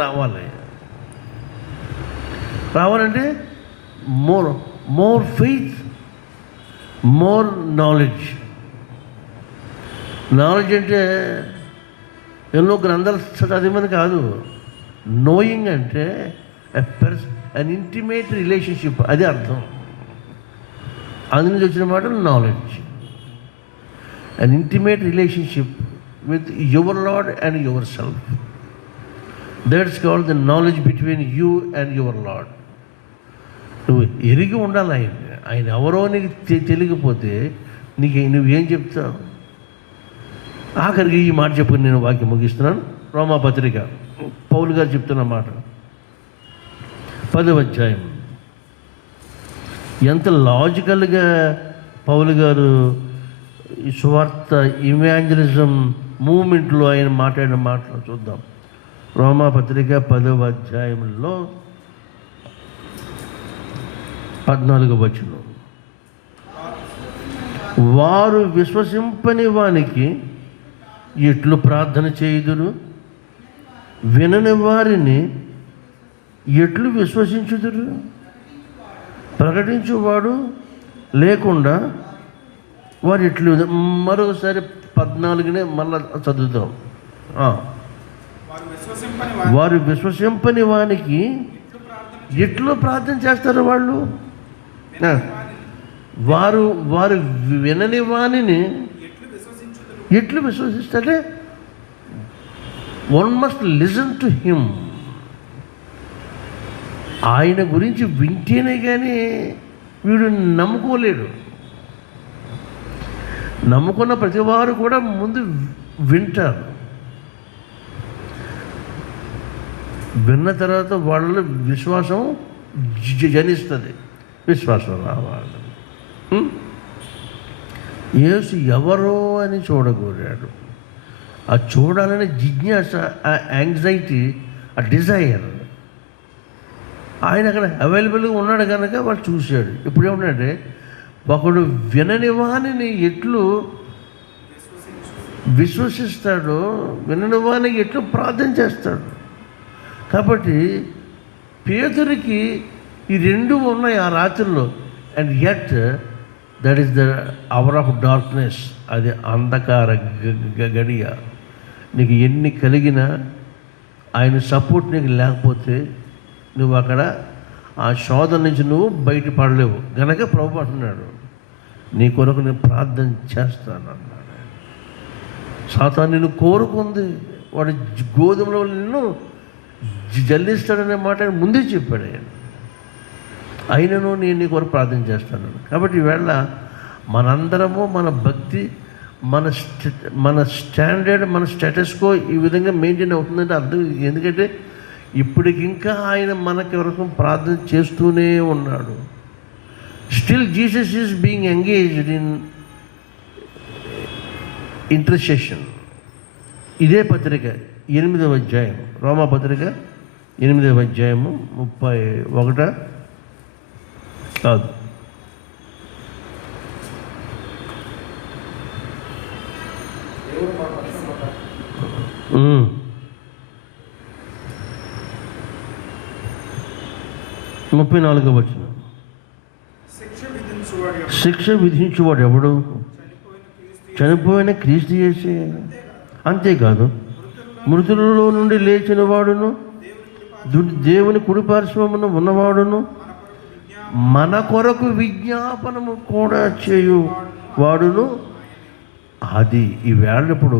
రావాలంటే more faith, more knowledge. Knowledge అంటే ఎన్నో గ్రంథాలు చదివమని కాదు. నోయింగ్ అంటే అన్ ఇంటిమేట్ రిలేషన్షిప్, అది అర్థం. అందు నుంచి వచ్చిన మాట knowledge. An intimate relationship with your lord and your self. That's called the knowledge between you and your lord. నువ్వు ఎరిగి ఉండాలి ఆయన ఎవరో నీకు తెలియకపోతే నువ్వేం చెప్తావు? ఆఖరికి ఈ మాట చెప్పుకుని నేను వాక్యం ముగిస్తున్నాను. రోమాపత్రిక పౌలు గారు చెప్తున్న మాట 10వ అధ్యాయం. ఎంత లాజికల్గా పౌలు గారు ఈ సువార్త ఇవాంజలిజం మూమెంట్లో ఆయన మాట్లాడిన మాటలు చూద్దాం. రోమాపత్రిక 10వ అధ్యాయంలో 14వ వచనం. వారు విశ్వసింపని వానికి ఎట్లు ప్రార్థన చేయుదురు? వినని వారిని ఎట్లు విశ్వసించుదురు? ప్రకటించువాడు లేకుండా వారు ఎట్లు. మరొకసారి 14నే మళ్ళా చదువుతాం. వారు విశ్వసింపని వానికి ఎట్లు ప్రార్థన చేస్తారు వాళ్ళు? వారు వారు వినని వాణిని ఎట్లు విశ్వసిస్తారే? One must listen to him. ఆయన గురించి వింటేనే కానీ వీడు నమ్ముకోలేడు. నమ్ముకున్న ప్రతి వారు కూడా ముందు వింటారు. విన్న తర్వాత వాళ్ళ విశ్వాసం జనిస్తుంది, విశ్వాసం రావాలి. యేసు ఎవరో అని చూడగోరాడు. ఆ చూడాలనే జిజ్ఞాస, ఆ యాంగ్జైటీ, ఆ డిజైర్ ఆయన అక్కడ అవైలబుల్గా ఉన్నాడు కనుక వాడు చూశాడు. ఇప్పుడు ఏమన్నాడంటే, ఒకడు వినని వాణిని ఎట్లు విశ్వసిస్తాడో వినని వానికి ఎట్లు ప్రార్థన చేస్తాడు. కాబట్టి పేతురికి ఈ రెండు ఉన్నాయి ఆ రాత్రిలో. And yet that is the hour of darkness. అది అంధకార గడియ. నీకు ఎన్ని కలిగినా ఆయన సపోర్ట్ నీకు లేకపోతే నువ్వు అక్కడ ఆ శోధన నుంచి నువ్వు బయటపడలేవు. గనక ప్రభు అంటున్నాడు, నీ కొరకు నేను ప్రార్థన చేస్తాను అన్నాడు. సాతాను నిన్ను కోరుకుంది, వాడు గోధుమలో నిన్ను జల్లిస్తాడనే మాట ఆయన ముందే చెప్పాడు. ఆయన అయినను నేను నీ కొరకు ప్రార్థన చేస్తాను. కాబట్టి ఈవేళ మనందరము మన భక్తి, మన స్టాండర్డ్, మన స్టేటస్కో ఈ విధంగా మెయింటైన్ అవుతుందంటే అర్థం. ఎందుకంటే ఇప్పటికింకా ఆయన మనకి వరకు ప్రార్థన చేస్తూనే ఉన్నాడు. Still Jesus is being engaged in intercession. ఇదే పత్రిక 8వ అధ్యాయం, రోమా పత్రిక 8వ అధ్యాయము 31 కాదు, ముప్పై 34వ వచనం. శిక్ష విధించువాడు ఎవడు? చనిపోయిన క్రీస్తు యేసే. అంతేకాదు, మృతులలో నుండి లేచిన వాడును, దేవుని కుడిపార్శ్వమున ఉన్నవాడును, మన కొరకు విజ్ఞాపనము కూడా చేయు వాడును. అది ఈవేళ ఇప్పుడు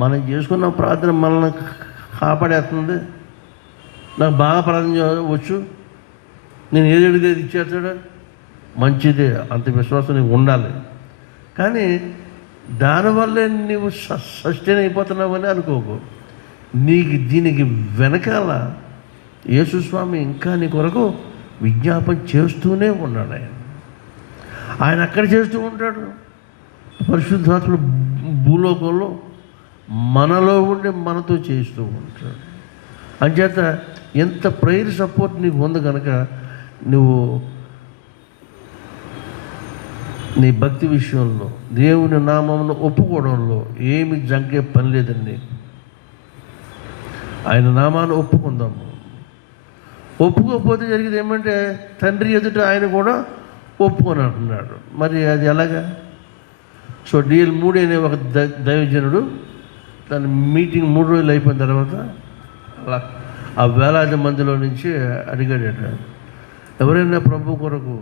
మనం చేసుకున్న ప్రార్థన మనల్ని కాపాడేస్తుంది. నాకు బాగా ప్రార్థన చేయవచ్చు, నేను ఏది అడిగితే ఇచ్చేస్తాడా, మంచిదే, అంత విశ్వాసం నీకు ఉండాలి. కానీ దానివల్లే నువ్వు సస్టైన్ అయిపోతున్నావని అనుకోకు. దీనికి వెనకాల యేసుస్వామి ఇంకా నీ కొరకు విజ్ఞాపన చేస్తూనే ఉన్నాడు. ఆయన అక్కడ చేస్తూ ఉంటాడు. పరిశుద్ధాత్ముడు భూలోకంలో మనలో ఉండి మనతో చేస్తూ ఉంటాడు. అంచేత ఎంత ప్రేయర్ సపోర్ట్ నీకు ఉంది కనుక నువ్వు నీ భక్తి విషయంలో దేవుని నామమును ఒప్పుకోవడంలో ఏమి జంకే పని లేదండి. ఆయన నామాన్ని ఒప్పుకుందాము. ఒప్పుకోకపోతే జరిగేది ఏమంటే తండ్రి ఎదుట ఆయన కూడా ఒప్పుకొని అంటున్నాడు. మరి అది ఎలాగా? సో DL మూడి అనే ఒక దైవజనుడు తన మీటింగ్ 3 రోజులు అయిపోయిన తర్వాత అలా ఆ వేలాది మందిలో నుంచి అడిగాడట, ఎవరైనా ప్రభు కొరకు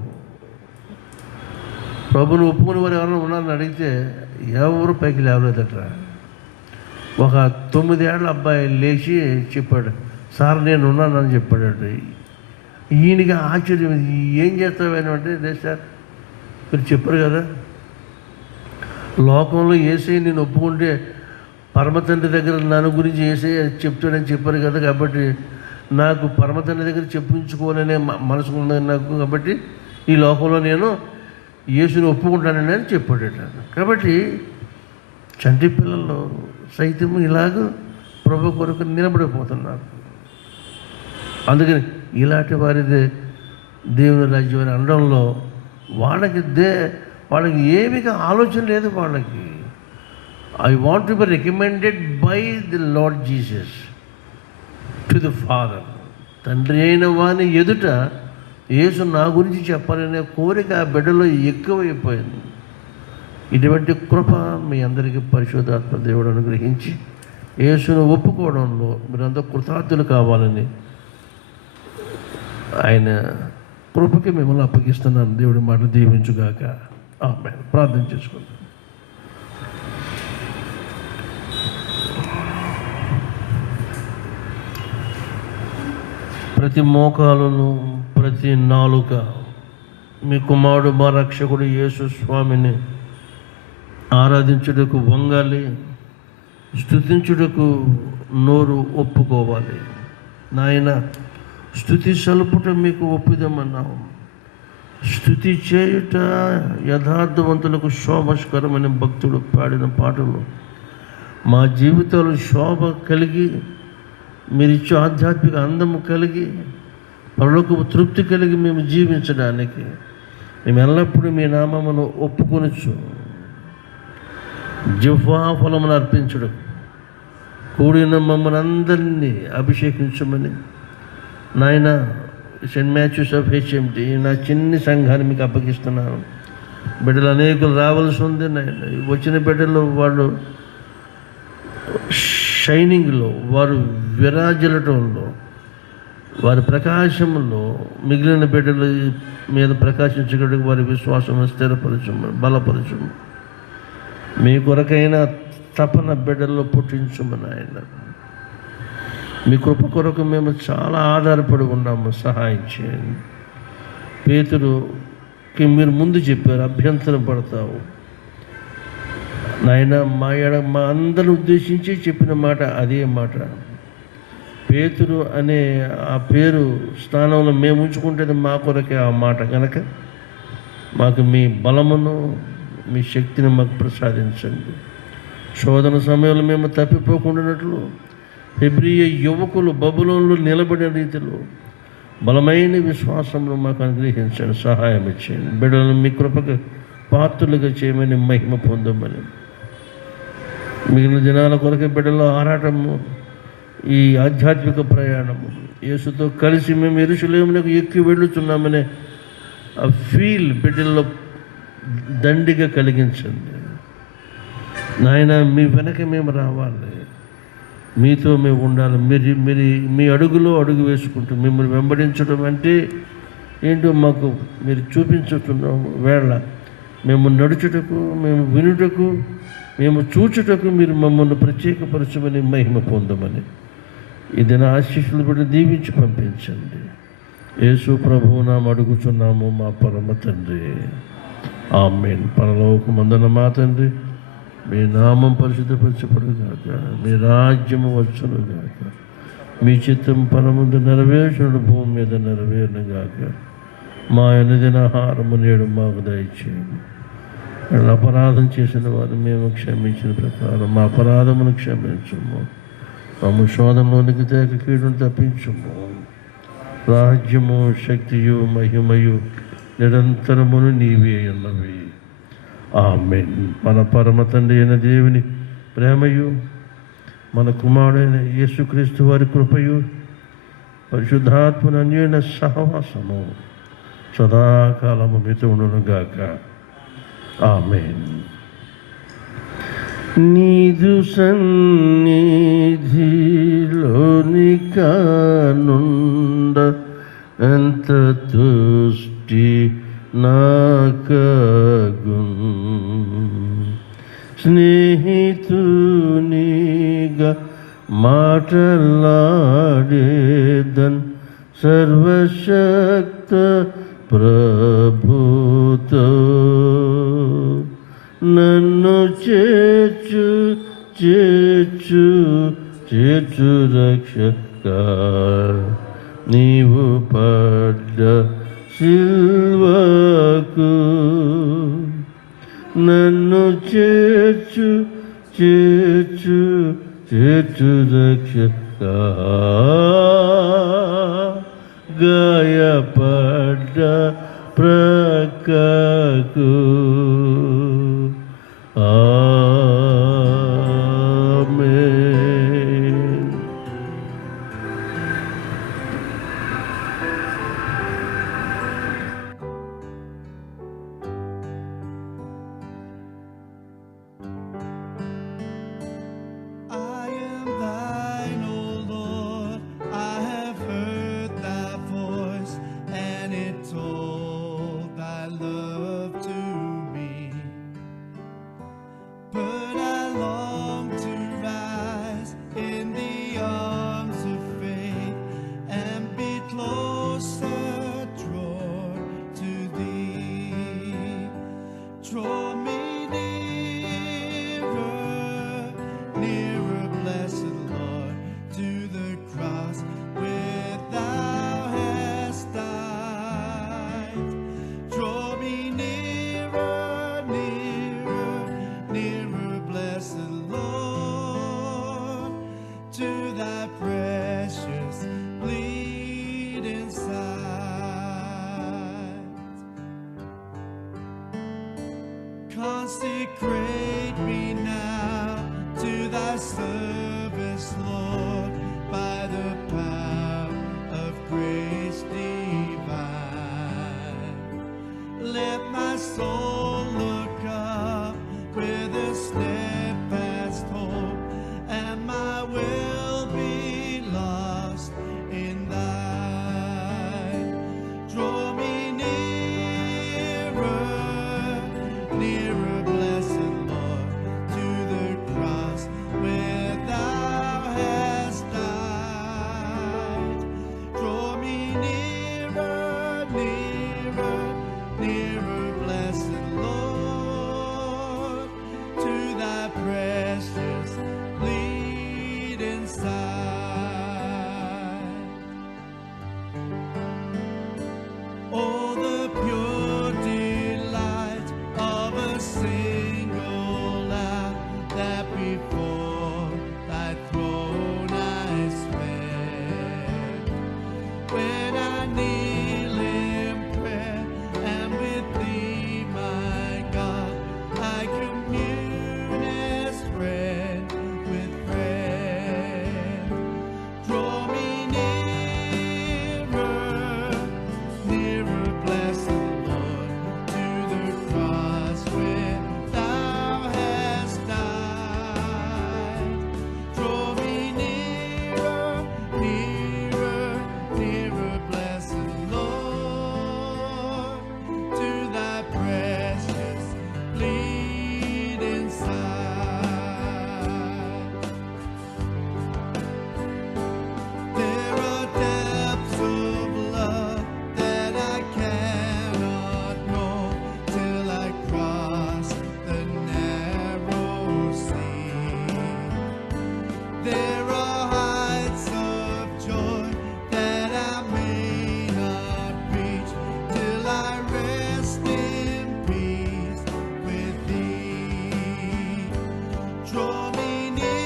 ప్రభుని ఒప్పుకుని వారు ఎవరైనా ఉన్నారని అడిగితే ఎవరు పైకి లేవలేదట. ఒక 9 ఏళ్ల అబ్బాయి లేచి చెప్పాడు, సార్ నేను ఉన్నానని చెప్పాడట. ఈయనకి ఆశ్చర్యం, ఏం చేస్తావేను అంటే, లేదు సార్ మీరు చెప్పారు కదా లోకంలో యేసయ్య నేను ఒప్పుకుంటే పరమతండ్రి దగ్గర నన్ను గురించి యేసయ్య చెప్తాడని చెప్పారు కదా, కాబట్టి నాకు పరమతండ్రి దగ్గర చెప్పించుకోవాలనే మనసు ఉంది నాకు, కాబట్టి ఈ లోకంలో నేను యేసుని ఒప్పుకుంటానని అని చెప్పాడట. కాబట్టి చంటి పిల్లలు సైతం ఇలాగ ప్రభు కొరకు నిలబడిపోతున్నారు. అందుకని ఇలాంటి వారిదే దేవుని రాజ్యం అని అనడంలో వాళ్ళకి ఏమీ ఆలోచన లేదు. వాళ్ళకి I want to be recommended by the Lord Jesus to the Father. తండ్రి అయిన వాని ఎదుట యేసు నా గురించి చెప్పాలనే కోరిక ఆ బిడ్డలో ఎక్కువైపోయింది. ఇటువంటి కృప మీ అందరికీ పరిశుద్ధాత్మ దేవుడు అనుగ్రహించి యేసును ఒప్పుకోవడంలో మీరంతా కృతార్థులు కావాలని ఆయన కృపకి మిమ్మల్ని అప్పగిస్తున్నాను. దేవుడి మాట దీవించుగాక. ఆమేన్. ప్రార్థన చేసుకుందాం. ప్రతి మోకాలును, ప్రతి నాలుక మీ కుమారుడు మా రక్షకుడు యేసు స్వామిని ఆరాధించుటకు వంగాలి, స్తుతించుటకు నోరు ఒప్పుకోవాలి. నాయన, స్తుతి సలుపుట మీకు ఒప్పిదమన్నావు. స్తుతి చేయుట యథార్థవంతులకు శోభస్కరమైన భక్తుడు పాడిన పాటలు మా జీవితాలు శోభ కలిగి, మీరిచ్చే ఆధ్యాత్మిక అందము కలిగి, పరలోకపు తృప్తి కలిగి మేము జీవించడానికి మేము ఎల్లప్పుడూ మీ నామమును ఒప్పుకొనొచ్చు. జిహ్వా ఫలమును అర్పించడం, కూడిన మమ్మల్ని అందరినీ అభిషేకించమని నాయన సెయింట్ మాథ్యూస్ ఆఫ్ హెచ్ఎంటి నా చిన్ని సంఘాన్ని మీకు అప్పగిస్తున్నాను. బిడ్డలు అనేకులు రావాల్సి ఉంది నాయన. వచ్చిన బిడ్డలు వాళ్ళు షైనింగ్లో, వారు విరాజిల్లటంలో, వారి ప్రకాశంలో మిగిలిన బిడ్డల మీద ప్రకాశించడానికి వారి విశ్వాసం స్థిరపరచము, బలపరచము. మీ కొరకైన తపన బిడ్డల్లో పుట్టించమని ఆయన. మీ కృప కొరకు మేము చాలా ఆధారపడి ఉన్నాము, సహాయం చేయండి. పేతురుకి మీరు ముందు చెప్పారు, అభ్యంతరం పడతావు నాయన. మా అందరిని ఉద్దేశించి చెప్పిన మాట అదే మాట. పేతురు అనే ఆ పేరు స్థానంలో మేము ఉంచుకుంటేది మా కొరకే ఆ మాట కనుక మాకు మీ బలమును, మీ శక్తిని మాకు ప్రసాదించండి. శోధన సమయంలో మేము తప్పిపోకుండానట్లు హెబ్రీయ యువకులు బబులోనులో నిలబడిన రీతిలో బలమైన విశ్వాసంలో మాకు అనుగ్రహించండి, సహాయం ఇచ్చేయండి. బిడ్డలను మీ కృపకు పాత్రులుగా చేయమని, మహిమ పొందమని. మిగిలిన దినాల కొరకు బిడ్డలో ఆరాటము, ఈ ఆధ్యాత్మిక ప్రయాణము, యేసుతో కలిసి మేము యెరూషలేమునకు ఎక్కి వెళ్ళుతున్నామనే ఆ ఫీల్ బిడ్డల్లో దండిగా కలిగించండి నాయన. మీ వెనక మేము రావాలి, మీతో మేము ఉండాలి. మీ అడుగులో అడుగు వేసుకుంటూ మిమ్మల్ని వెంబడించడం అంటే ఏంటో మాకు మీరు చూపించుతున్నాము వేళ. మేము నడుచుటకు, మేము వినుటకు, మేము చూచుటకు మీరు మమ్మల్ని ప్రత్యేకపరచమని, మహిమ పొందమని ఇది నా ఆశీస్సులు కూడా దీవించి పంపించండి. యేసు ప్రభువు నామ అడుగుచున్నాము మా పరమ తండ్రి. ఆమేన్. పరలోకమందున్న మా తండ్రి, మీ నామం పరిశుద్ధపరచబడుగాక, మీ రాజ్యము వచ్చునుగాక, మీ చిత్తం పరముందు నెరవేర్చుడు భూమి మీద నెరవేరునుగాక. మా అనుదిన ఆహారము నేడు మాకు దయచేయండి. అపరాధం చేసిన వారు మేము క్షమించిన ప్రకారం మా అపరాధమును క్షమించము. మమ్ము శోధంలోనికి తేక కీడును తప్పించము. రాజ్యము, శక్తియు, మహిమయు నిరంతరమును నీవే ఉన్నవి. ఆమేన్. మన పరమ తండ్రి అయిన దేవుని ప్రేమయు, మన కుమారుడైన యేసుక్రీస్తు వారి కృపయు, పరిశుద్ధాత్మను అన్యోన్య సహవాసము సదాకాలము మీతో ఉండునుగాక. ఆమేన్. నీదు సన్నిధిలోని కానుండ ఎంత తుష్టి నాకగున్, స్నేహితునిగా మాటలాడేదన్ సర్వశక్త ప్రభుతో. నన్ను చేర్చు చేర్చు చేర్చు రక్షక, నీవు పడ్డ సిల్వకు. నన్ను చేర్చు చేర్చు చేర్చు రక్షక, గాయపడ్డ ప్రక్కకు. Consecrate me now to thy service, Lord, by the power of grace divine. Let my soul look up with a steadfast hope, and my will be lost in thine. Draw me nearer, nearer, blessed Lord, to the cross where thou hast died. Draw me nearer, nearer, nearer, blessed Lord, to thy precious bleeding side. Oh, the pure delight of a single act that before thy throne I spend, when I kneel in prayer and with thee, my God, I commune as friend with friend. Draw me nearer, nearer, blessed Lord, to the cross where thou hast died. Draw me nearer, nearer, nearer, blessed Lord, to thy precious bleeding side. There are depths of love that I cannot know till I cross the narrow sea. There are heights of joy that I may not reach till I rest in peace with thee. Draw me nearer,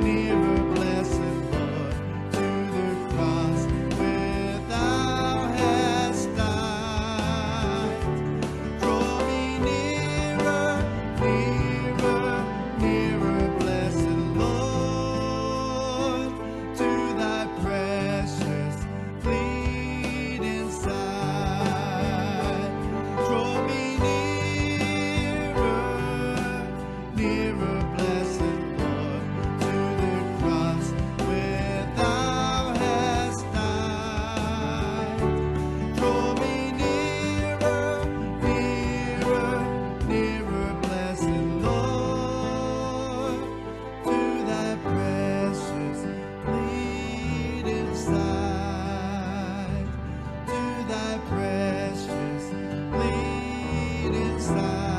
nearer, blessed Lord, to the cross where thou hast died. Draw me nearer, nearer, nearer, blessed Lord, to thy precious bleeding side. Draw me nearer, nearer, blessed Lord, to the cross where thou hast died. Draw me nearer, nearer, nearer, blessed Lord, to thy precious bleeding side, to thy precious bleeding side.